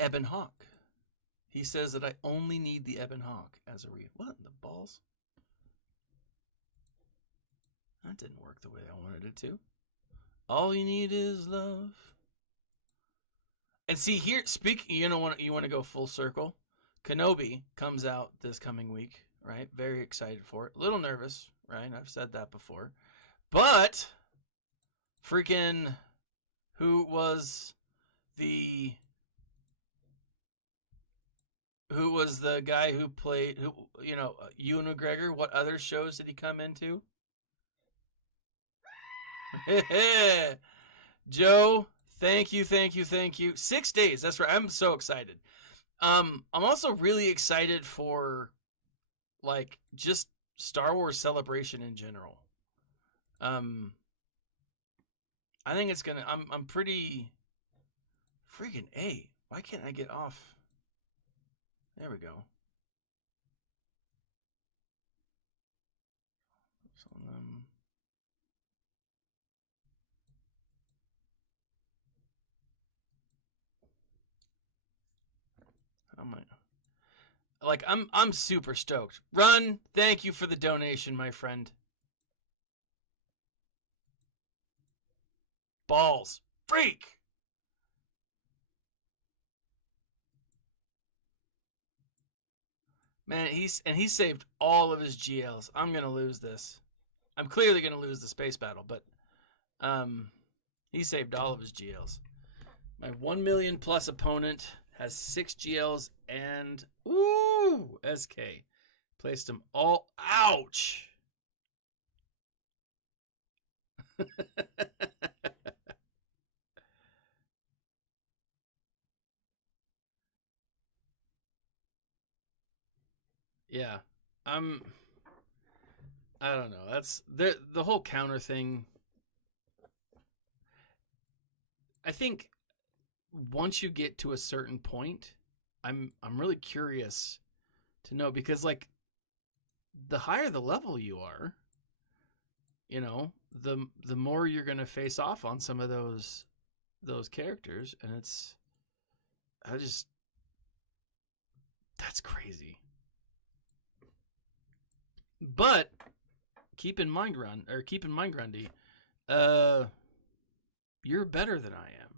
Ebon Hawk. He says that I only need the Ebon Hawk as a what in the balls? That didn't work the way I wanted it to. All you need is love. And see here, you want to go full circle. Kenobi comes out this coming week, right? Very excited for it. A little nervous, right? I've said that before. But freaking who was the guy who played Ewan McGregor? What other shows did he come into? Joe, thank you. 6 days. That's right. I'm so excited. I'm also really excited for like just Star Wars Celebration in general. I think it's gonna. I'm pretty freaking A. Why can't I get off? There we go. So, I'm super stoked. Run, thank you for the donation, my friend. Balls. Freak. Man, he saved all of his GLs. I'm going to lose this. I'm clearly going to lose the space battle, but he saved all of his GLs. My 1 million plus opponent has 6 GLs and SK. Placed them all. Ouch. Yeah. I don't know. That's the whole counter thing. I think once you get to a certain point, I'm really curious to know, because like the higher the level you are, the more you're going to face off on some of those characters, and that's crazy. But keep in mind, Grundy, you're better than I am.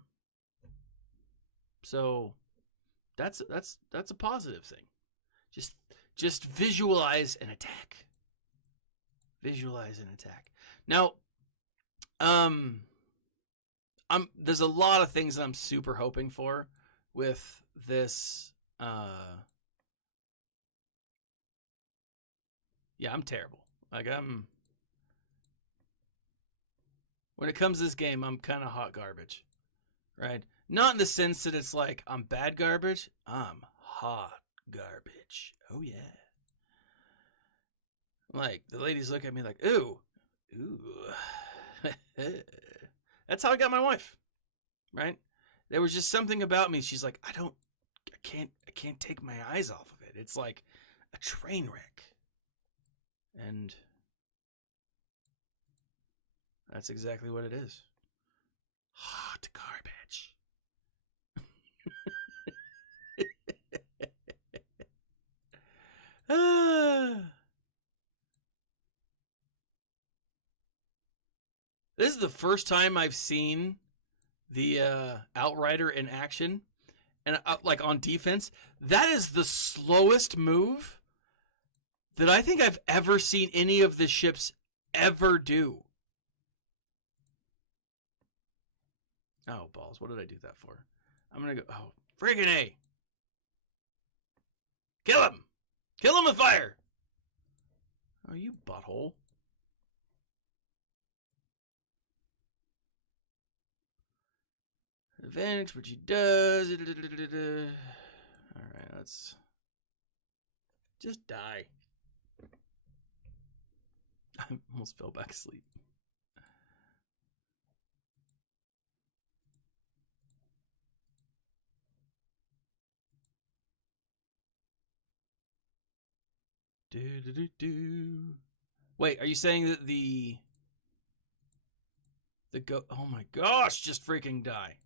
So that's a positive thing. Just visualize an attack. Visualize an attack. Now, there's a lot of things that I'm super hoping for with this. Yeah, I'm terrible. Like when it comes to this game, I'm kind of hot garbage, right? Not in the sense that it's like I'm bad garbage. I'm hot garbage. Oh yeah. Like the ladies look at me like, ooh. That's how I got my wife, right? There was just something about me. She's like, I can't take my eyes off of it. It's like a train wreck. And that's exactly what it is. Hot garbage. This is the first time I've seen the Outrider in action, and like on defense. That is the slowest move that I think I've ever seen any of the ships ever do. Oh, balls. What did I do that for? I'm going to go... Oh, friggin' A. Kill him! Kill him with fire! Oh, you butthole. Advantage, which he does. Alright, let's... Just die. I almost fell back asleep. Wait, are you saying that the oh my gosh, just freaking die?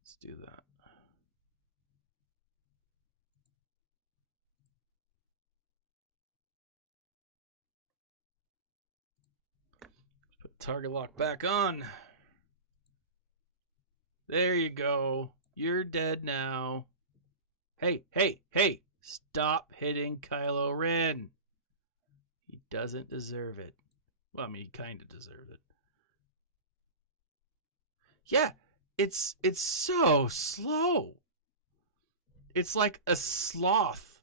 Let's do that. Put target lock back on. There you go. You're dead now. Hey, hey, hey! Stop hitting Kylo Ren. He doesn't deserve it. Well, I mean, he kind of deserved it. Yeah, it's so slow. It's like a sloth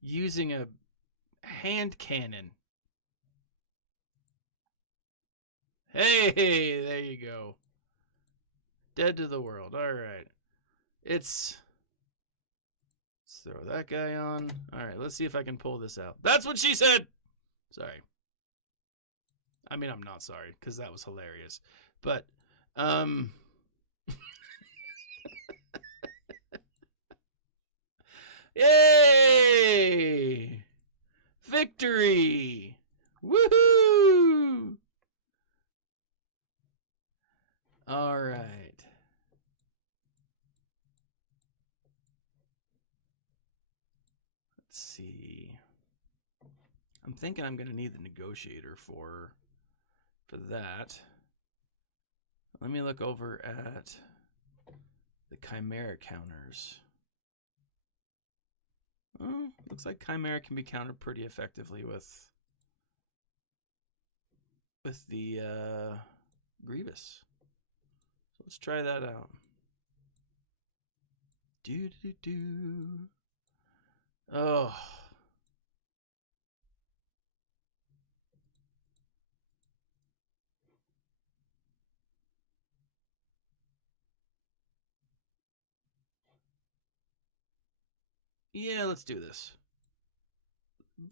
using a hand cannon. Hey, there you go. Dead to the world. All right. Let's throw that guy on. All right, let's see if I can pull this out. That's what she said. Sorry. I mean, I'm not sorry because that was hilarious. But, yay! Victory! Woohoo! All right. Let's see. I'm thinking I'm going to need the negotiator for that. Let me look over at the Chimera counters. Oh, looks like Chimera can be countered pretty effectively with the Grievous. So let's try that out. Oh. Yeah, let's do this.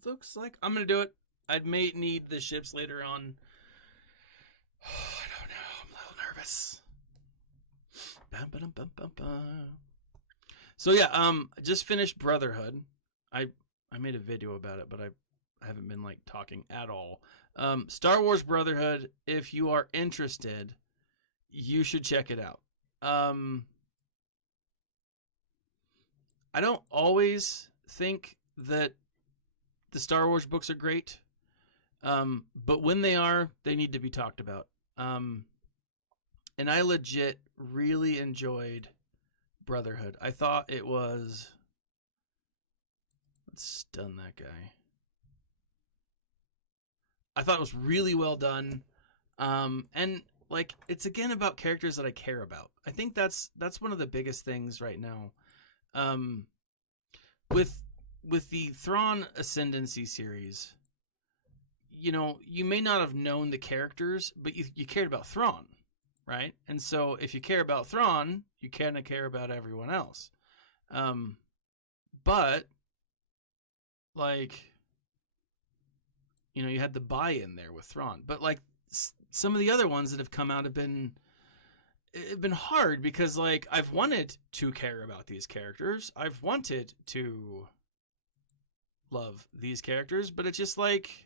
Looks like I'm going to do it. I may need the ships later on. Oh, I don't know. I'm a little nervous. So yeah, I just finished Brotherhood. I made a video about it, but I haven't been like talking at all. Star Wars Brotherhood, if you are interested, you should check it out. I don't always think that the Star Wars books are great, but when they are, they need to be talked about. And I legit really enjoyed Brotherhood. I thought it was... Let's stun that guy. I thought it was really well done. And like, it's again about characters that I care about. I think that's one of the biggest things right now. With the Thrawn Ascendancy series, you know, you may not have known the characters, but you cared about Thrawn, right? And so if you care about Thrawn, you kind of care about everyone else. But like, you know, you had the buy-in there with Thrawn, but like some of the other ones that have come out have been hard because like I've wanted to care about these characters. I've wanted to love these characters, but it's just like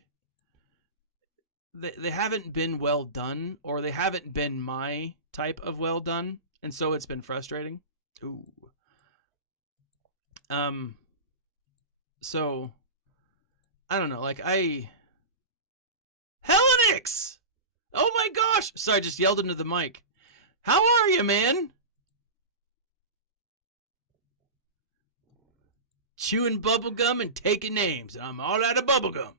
they haven't been well done, or they haven't been my type of well done, and so it's been frustrating. Ooh. So I don't know, like Hellenix! Oh my gosh! Sorry, I just yelled into the mic. How are you, man? Chewing bubblegum and taking names. I'm all out of bubblegum.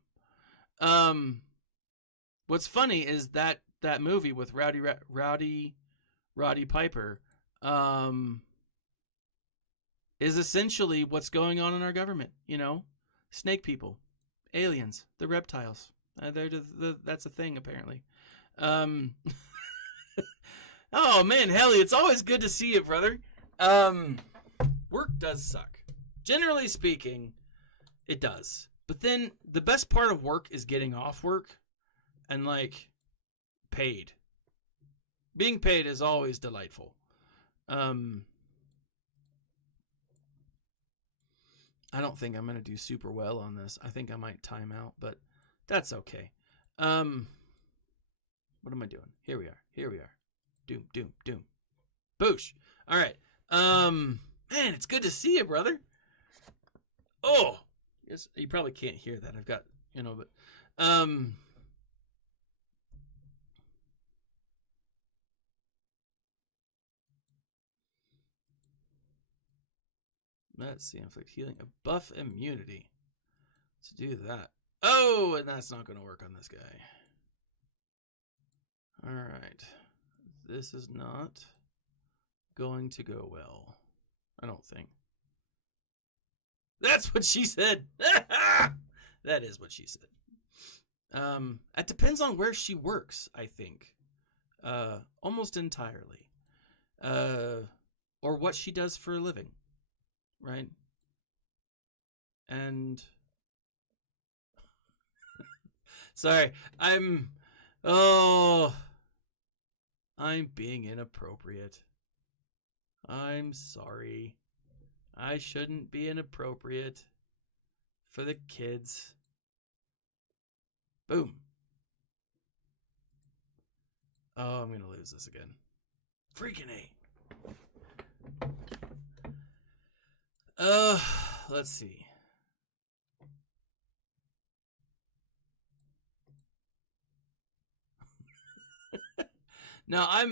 What's funny is that movie with Roddy Piper is essentially what's going on in our government. You know, snake people, aliens, the reptiles. That's a thing apparently. Oh man, Helly, it's always good to see you, brother. Work does suck. Generally speaking, it does. But then the best part of work is getting off work and like paid. Being paid is always delightful. I don't think I'm going to do super well on this. I think I might time out, but that's okay. What am I doing? Here we are. Doom, doom, doom. Boosh. All right. Man, it's good to see you, brother. Oh, yes. You probably can't hear that. I've got, but, let's see. Inflict healing. A buff immunity. Let's do that. Oh, and that's not going to work on this guy. All right. This is not going to go well. I don't think. That's what she said. That is what she said. It depends on where she works, I think. Almost entirely. Or what she does for a living. Right? And sorry, I'm being inappropriate. I'm sorry. I shouldn't be inappropriate for the kids. Boom. Oh, I'm going to lose this again. Freaking A. Let's see. No, I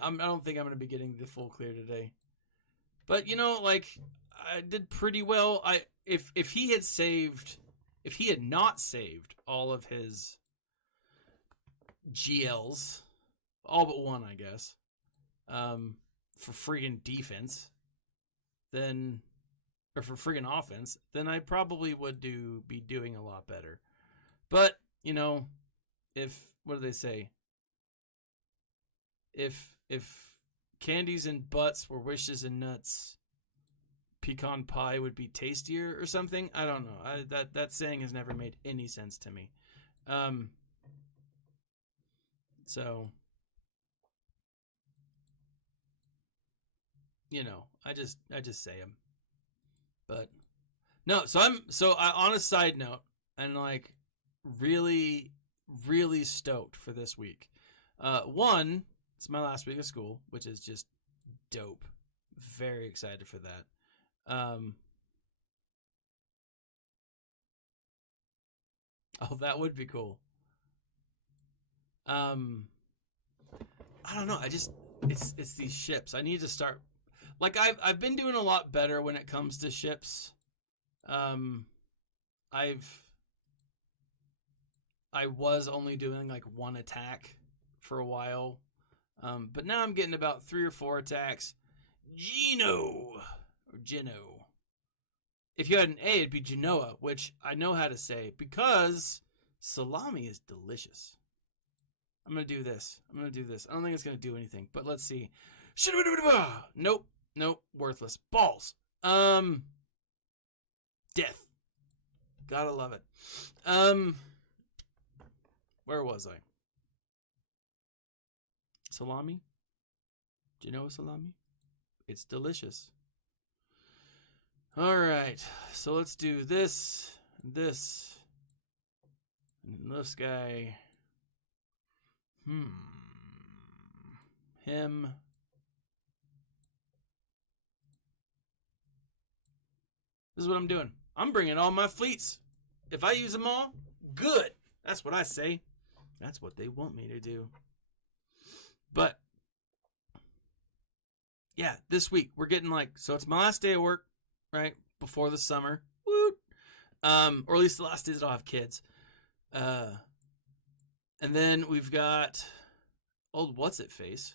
don't think I'm going to be getting the full clear today. But, I did pretty well. If he had not saved all of his GLs, all but one, I guess, for friggin' defense, or for friggin' offense, then I probably would be doing a lot better. But, what do they say? If candies and butts were wishes and nuts, pecan pie would be tastier or something. I don't know. That saying has never made any sense to me. So I just say them. But no, so I on a side note, and like really, really stoked for this week. One, it's my last week of school, which is just dope. Very excited for that. Oh, that would be cool. I don't know. It's these ships. I need to start. Like I've been doing a lot better when it comes to ships. I was only doing like one attack for a while. But now I'm getting about 3 or 4 attacks. Geno. If you had an A, it'd be Genoa, which I know how to say because salami is delicious. I'm going to do this. I don't think it's going to do anything, but let's see. Nope, worthless. Balls. Death. Gotta love it. Where was I? Salami? Genoa salami? It's delicious. Alright, so let's do this, and this guy. Him. This is what I'm doing. I'm bringing all my fleets. If I use them all, good. That's what I say. That's what they want me to do. But yeah, this week we're getting so it's my last day of work, right? Before the summer. Woot. Or at least the last days that I'll have kids. And then we've got old what's-it-face.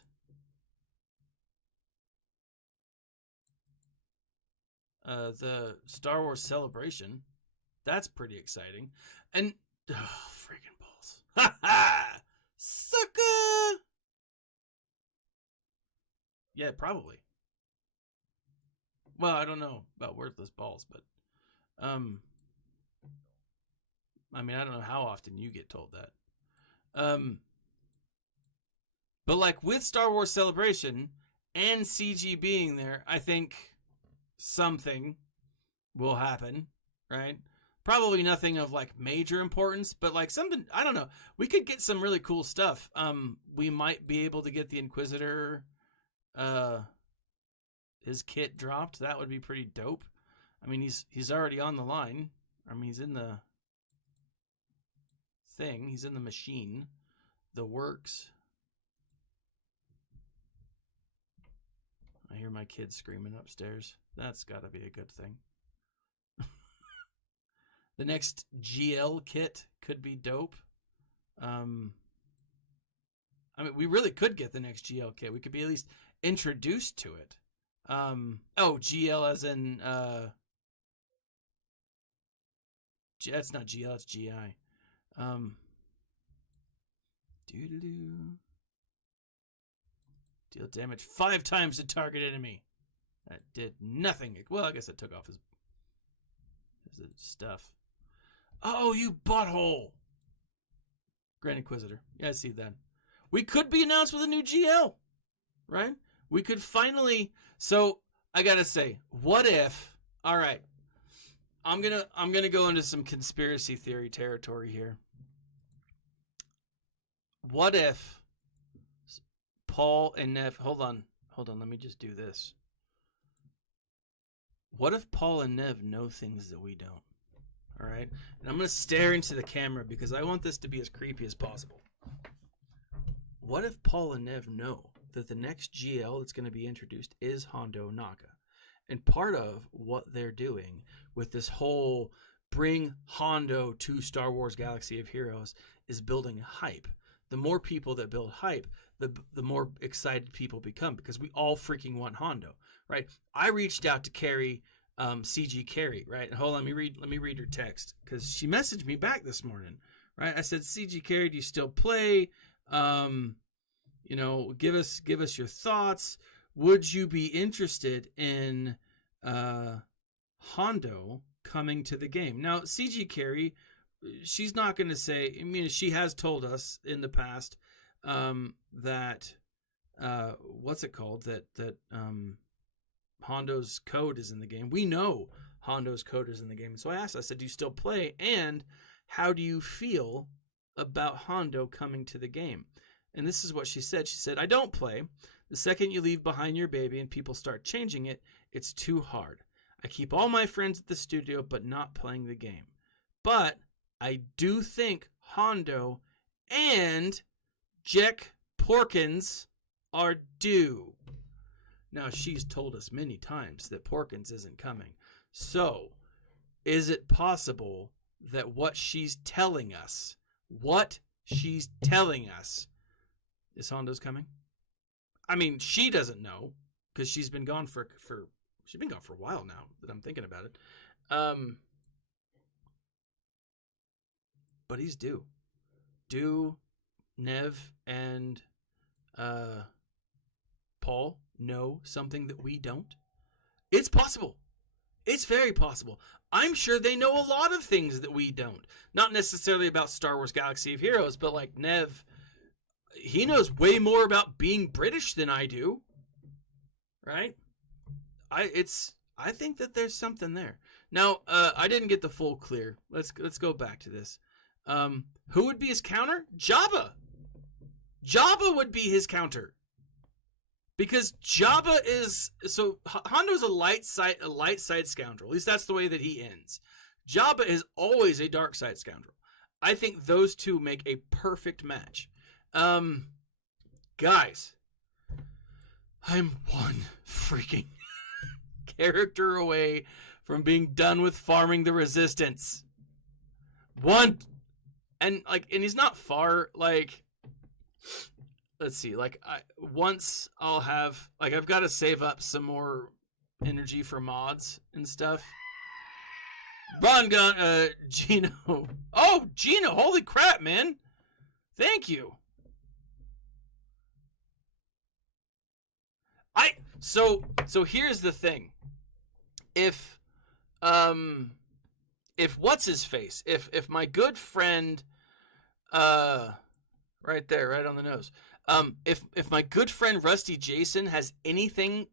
The Star Wars Celebration. That's pretty exciting. And freaking balls. Ha ha! Sucker! Yeah, probably. Well, I don't know about worthless balls, but I mean, I don't know how often you get told that. But like with Star Wars Celebration and CG being there, I think something will happen, right? Probably nothing of like major importance, but like something, I don't know. We could get some really cool stuff. We might be able to get the Inquisitor his kit dropped. That would be pretty dope. I mean, he's already on the line. I mean, he's in the thing. He's in the machine. The works. I hear my kids screaming upstairs. That's got to be a good thing. The next GL kit could be dope. I mean, we really could get the next GL kit. We could be at least introduced to it. Oh, GL as in that's not GL, it's GI. Deal damage 5 times to target enemy. That did nothing. Well, I guess it took off his stuff. Oh, you butthole! Grand Inquisitor. Yeah, I see that. We could be announced with a new GL, right? We could finally. So I gotta say, what if? All right, I'm gonna go into some conspiracy theory territory here. What if Paul and Nev? Hold on. Let me just do this. What if Paul and Nev know things that we don't? All right, and I'm gonna stare into the camera because I want this to be as creepy as possible. What if Paul and Nev know that the next GL that's going to be introduced is Hondo Naka? And part of what they're doing with this whole bring Hondo to Star Wars Galaxy of Heroes is building hype. The more people that build hype, the more excited people become because we all freaking want Hondo, right? I reached out to Carrie, CG Carrie, right? And hold on, let me read her text because she messaged me back this morning, right? I said, CG Carrie, do you still play? You know, give us your thoughts. Would you be interested in Hondo coming to the game? Now, CG Carrie, she's not going to say. I mean, she has told us in the past that what's it called? That Hondo's code is in the game. We know Hondo's code is in the game. And so I asked. I said, "Do you still play? And how do you feel about Hondo coming to the game?" And this is what she said. She said, "I don't play. The second you leave behind your baby and people start changing it, it's too hard. I keep all my friends at the studio, but not playing the game. But I do think Hondo and Jack Porkins are due." Now, she's told us many times that Porkins isn't coming. So, is it possible that what she's telling us is Hondo's coming? I mean, she doesn't know because she's been gone for a while now that I'm thinking about it. But he's due. Do Nev and Paul know something that we don't? It's possible. It's very possible. I'm sure they know a lot of things that we don't. Not necessarily about Star Wars Galaxy of Heroes, but like Nev, he knows way more about being British than I do. Right? I think that there's something there. Now, I didn't get the full clear. Let's go back to this. Who would be his counter? Jabba. Jabba would be his counter. Because Jabba is Hondo's a light side scoundrel. At least that's the way that he ends. Jabba is always a dark side scoundrel. I think those two make a perfect match. Guys, I'm one freaking character away from being done with farming the Resistance. One, and he's not far. Like, let's see. Like, once I'll have I've got to save up some more energy for mods and stuff. Ron Gun, Gino. Oh, Gino! Holy crap, man! Thank you. So here's the thing. If what's his face, if my good friend, right there, right on the nose, if my good friend Rusty Jason has anything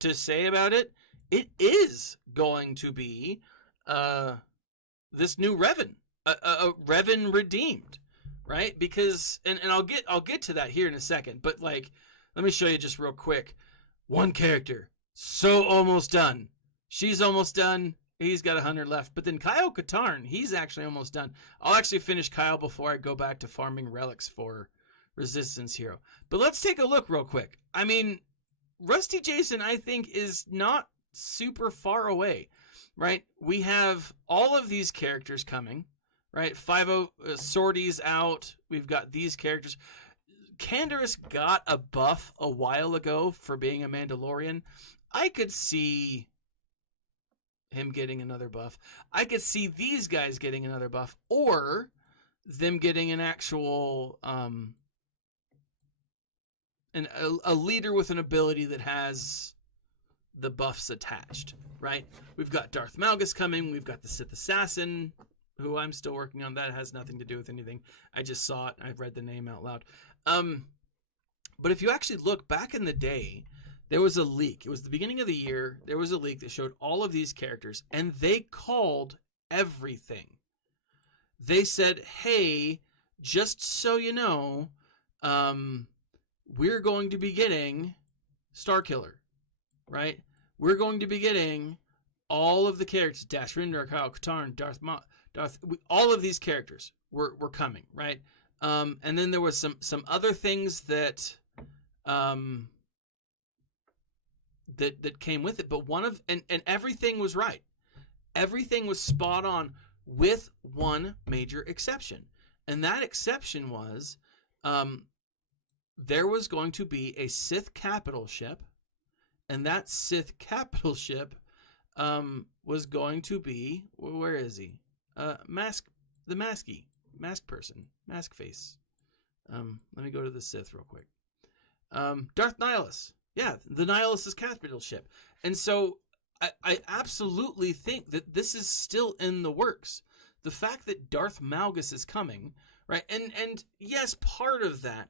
to say about it, it is going to be this new Revan, Revan Redeemed, right? Because and I'll get to that here in a second, but like, let me show you just real quick. One character, so almost done. She's almost done. He's got 100 left. But then Kyle Katarn, he's actually almost done. I'll actually finish Kyle before I go back to farming relics for Resistance Hero. But let's take a look real quick. I mean, Rusty Jason, I think, is not super far away, right? We have all of these characters coming, right? 5-0 sorties out. We've got these characters. Canderous got a buff a while ago for being a Mandalorian. I could see him getting another buff. I could see these guys getting another buff, or them getting an actual a leader with an ability that has the buffs attached, right? We've got Darth Malgus coming. We've got the Sith Assassin, who I'm still working on. That has nothing to do with anything. I just saw it. I've read the name out loud. But if you actually look back in the day, there was a leak. It was the beginning of the year. There was a leak that showed all of these characters, and they called everything. They said, hey, just so you know, we're going to be getting Starkiller, right? We're going to be getting all of the characters, Dash Rendar, Kyle Katarn, all of these characters were coming, right? And then there was some other things that that came with it, but and everything was right. Everything was spot on with one major exception. And that exception was there was going to be a Sith capital ship, and that Sith capital ship was going to be, where is he? The mask person, mask face. Let me go to the Sith real quick. Darth Nihilus. Yeah, the Nihilus' capital ship. And so I absolutely think that this is still in the works. The fact that Darth Malgus is coming, right? And yes, part of that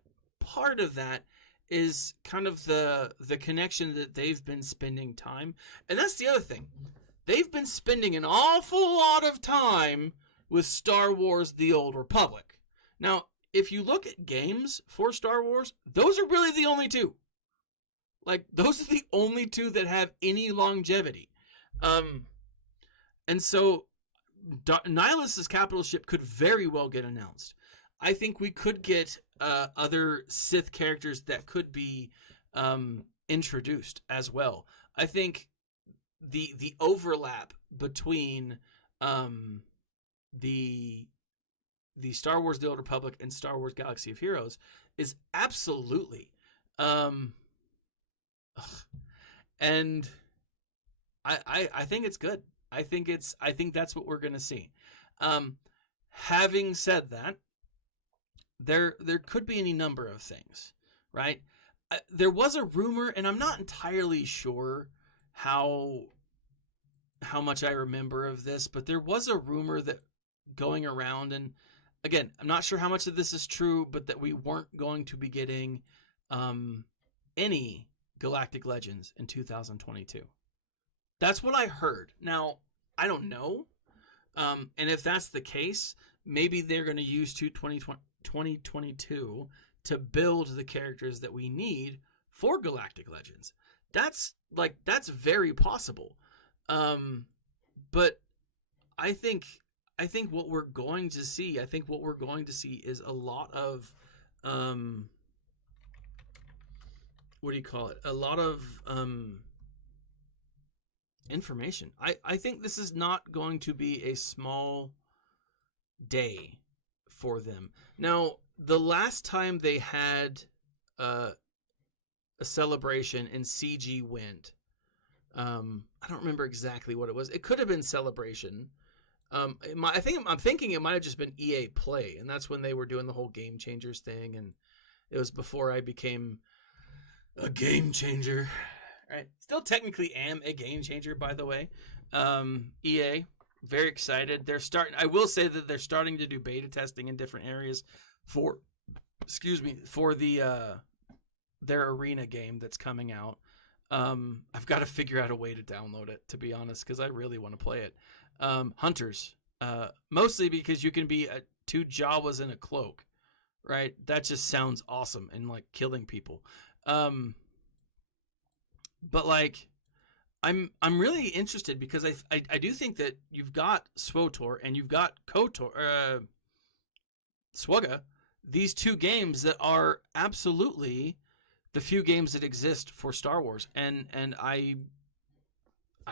is kind of the connection that they've been spending time. And that's the other thing. They've been spending an awful lot of time with Star Wars: The Old Republic. Now, if you look at games for Star Wars, those are really the only two. Like, those are the only two that have any longevity. And so Nihilus' capital ship could very well get announced. I think we could get other Sith characters that could be introduced as well. I think the overlap between the Star Wars: The Old Republic and Star Wars: Galaxy of Heroes is absolutely and I think it's good. I think that's what we're going to see. Having said that, there could be any number of things, right? There was a rumor, and I'm not entirely sure how much I remember of this, but there was a rumor that going around, and again, I'm not sure how much of this is true, but that we weren't going to be getting any Galactic Legends in 2022. That's what I heard. Now, I don't know. And if that's the case, maybe they're going to use 2022 to build the characters that we need for Galactic Legends. That's very possible. But I think what we're going to see, is a lot of what do you call it? A lot of information. I think this is not going to be a small day for them. Now, the last time they had a celebration and CG went, I don't remember exactly what it was. It could have been Celebration. I'm thinking it might have just been EA Play, and that's when they were doing the whole Game Changers thing, and it was before I became a game changer. right? Still technically am a game changer, by the way. EA, very excited. I will say that they're starting to do beta testing in different areas for the their arena game that's coming out. I've got to figure out a way to download it, to be honest, because I really want to play it. Hunters, mostly because you can be 2 Jawas in a cloak, right? That just sounds awesome, and like killing people. But like, I'm really interested because I do think that you've got SWTOR and you've got KOTOR, SWGA, these 2 games that are absolutely the few games that exist for Star Wars, and I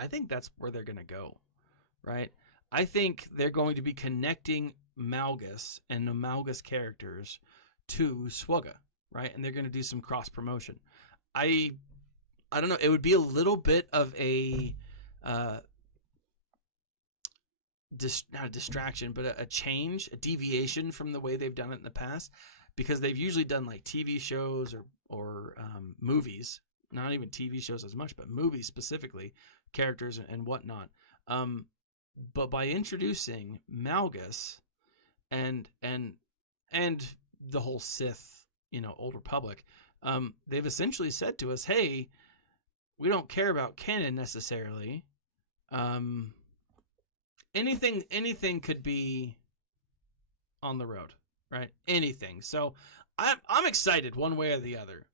think that's where they're gonna go, right? I think they're going to be connecting Malgus and the Malgus characters to SWGA, right? And they're going to do some cross promotion. I don't know. It would be a little bit of a not a distraction, but a change, a deviation from the way they've done it in the past, because they've usually done like TV shows or movies, not even TV shows as much, but movies specifically, characters and whatnot. But by introducing Malgus and the whole Sith, Old Republic, they've essentially said to us, hey, we don't care about canon necessarily. Anything could be on the road, right? Anything. So I'm excited one way or the other.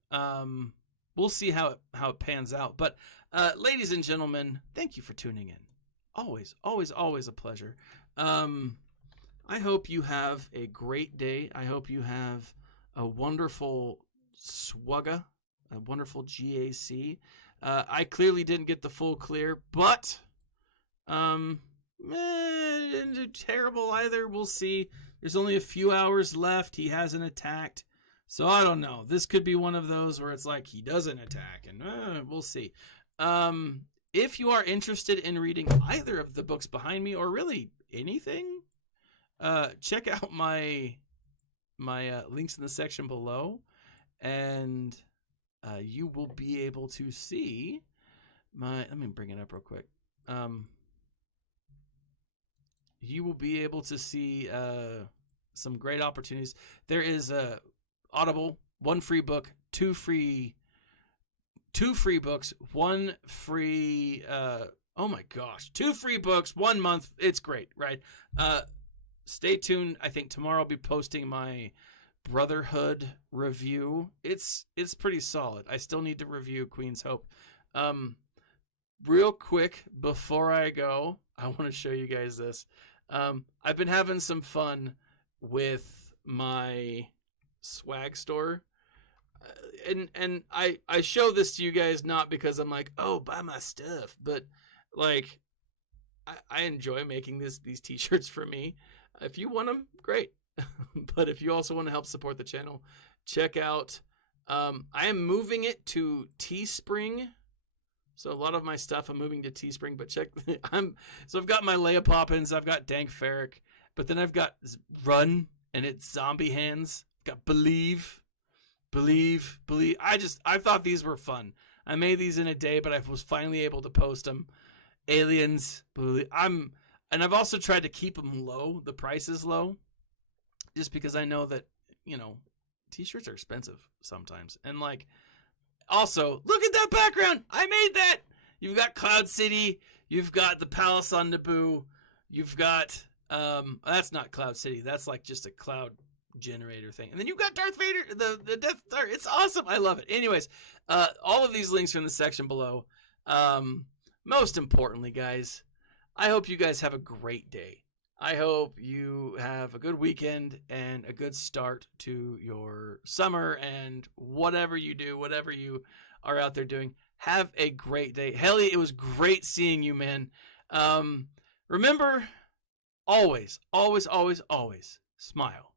We'll see how it pans out. But ladies and gentlemen, thank you for tuning in. Always a pleasure. I hope you have a great day. I hope you have a wonderful SWGA, a wonderful GAC. I clearly didn't get the full clear, but didn't do terrible either. We'll see. There's only a few hours left. He hasn't attacked. So I don't know. This could be one of those where it's like he doesn't attack, and we'll see. If you are interested in reading either of the books behind me, or really anything, check out my links in the section below, and you will be able to see let me bring it up real quick. You will be able to see some great opportunities. There is Audible, 1 free book, 2 free books, 1 free, oh my gosh, 2 free books, 1 month. It's great, right? Stay tuned. I think tomorrow I'll be posting my Brotherhood review. It's pretty solid. I still need to review Queen's Hope. Real quick, before I go, I want to show you guys this. I've been having some fun with my swag store. And I show this to you guys not because I'm like, oh, buy my stuff, but like I enjoy making these t-shirts for me. If you want them, great. But if you also want to help support the channel, check out I am moving it to Teespring. So a lot of my stuff I'm moving to Teespring, but I've got my Leia Poppins, I've got Dank Farrik, but then I've got Run, and it's Zombie Hands. I've got Believe. I thought these were fun. I made these in a day, but I was finally able to post them. Aliens, and I've also tried to keep them low, the prices low, just because I know that, t-shirts are expensive sometimes. And like, also, look at that background. I made that. You've got Cloud City. You've got the Palace on Naboo. You've got, that's not Cloud City. That's like just a cloud generator thing. And then you've got Darth Vader, the Death Star. It's awesome. I love it. Anyways, all of these links are in the section below. Most importantly, guys, I hope you guys have a great day. I hope you have a good weekend and a good start to your summer and whatever you do, whatever you are out there doing. Have a great day. Helly, it was great seeing you, man. Remember, always, always, always, always smile.